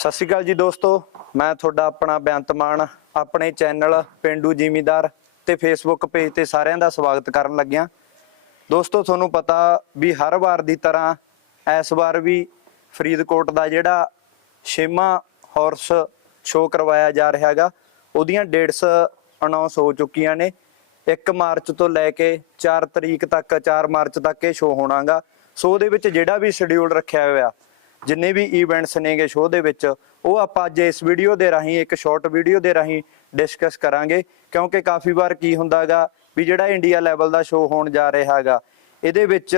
ਸਤਿ ਸ਼੍ਰੀ ਅਕਾਲ ਜੀ ਦੋਸਤੋ, ਮੈਂ ਤੁਹਾਡਾ ਆਪਣਾ ਬੇਅੰਤ ਮਾਨ ਆਪਣੇ ਚੈਨਲ ਪਿੰਡੂ ਜ਼ਿਮੀਦਾਰ ਤੇ ਫੇਸਬੁੱਕ ਪੇਜ ਤੇ ਸਾਰਿਆਂ ਦਾ ਸਵਾਗਤ ਕਰਨ ਲੱਗਿਆ। ਦੋਸਤੋ, ਤੁਹਾਨੂੰ ਪਤਾ ਵੀ ਹਰ ਵਾਰ ਦੀ ਤਰ੍ਹਾਂ ਇਸ ਵਾਰ ਵੀ ਫਰੀਦਕੋਟ ਦਾ ਜਿਹੜਾ ਛੇਵਾਂ ਹਾਰਸ ਸ਼ੋਅ ਕਰਵਾਇਆ ਜਾ ਰਿਹਾ ਹੈਗਾ, ਉਹਦੀਆਂ ਡੇਟਸ ਅਨਾਉਂਸ ਹੋ ਚੁੱਕੀਆਂ ਨੇ। 1 ਮਾਰਚ ਤੋਂ ਲੈ ਕੇ 4 ਤਰੀਕ ਤੱਕ 4 ਮਾਰਚ ਤੱਕ ਇਹ ਸ਼ੋਅ ਹੋਣਾਗਾ। ਸੋ ਉਹਦੇ ਵਿੱਚ ਜਿਹੜਾ ਵੀ ਸ਼ਡਿਊਲ ਰੱਖਿਆ ਹੋਇਆ ਜਿੰਨੇ ਵੀ ਇਵੈਂਟਸ ਨੇਗੇ ਸ਼ੋਅ ਦੇ ਵਿੱਚ, ਉਹ ਆਪਾਂ ਅੱਜ ਇਸ ਵੀਡੀਓ ਦੇ ਰਾਹੀਂ, ਇੱਕ ਸ਼ਾਰਟ ਵੀਡੀਓ ਦੇ ਰਾਹੀਂ ਡਿਸਕਸ ਕਰਾਂਗੇ। ਕਿਉਂਕਿ ਕਾਫੀ ਵਾਰ ਕੀ ਹੁੰਦਾਗਾ ਵੀ ਜਿਹੜਾ ਇੰਡੀਆ ਲੈਵਲ ਦਾ ਸ਼ੋਅ ਹੋਣ ਜਾ ਰਿਹਾ ਹੈਗਾ, ਇਹਦੇ ਵਿੱਚ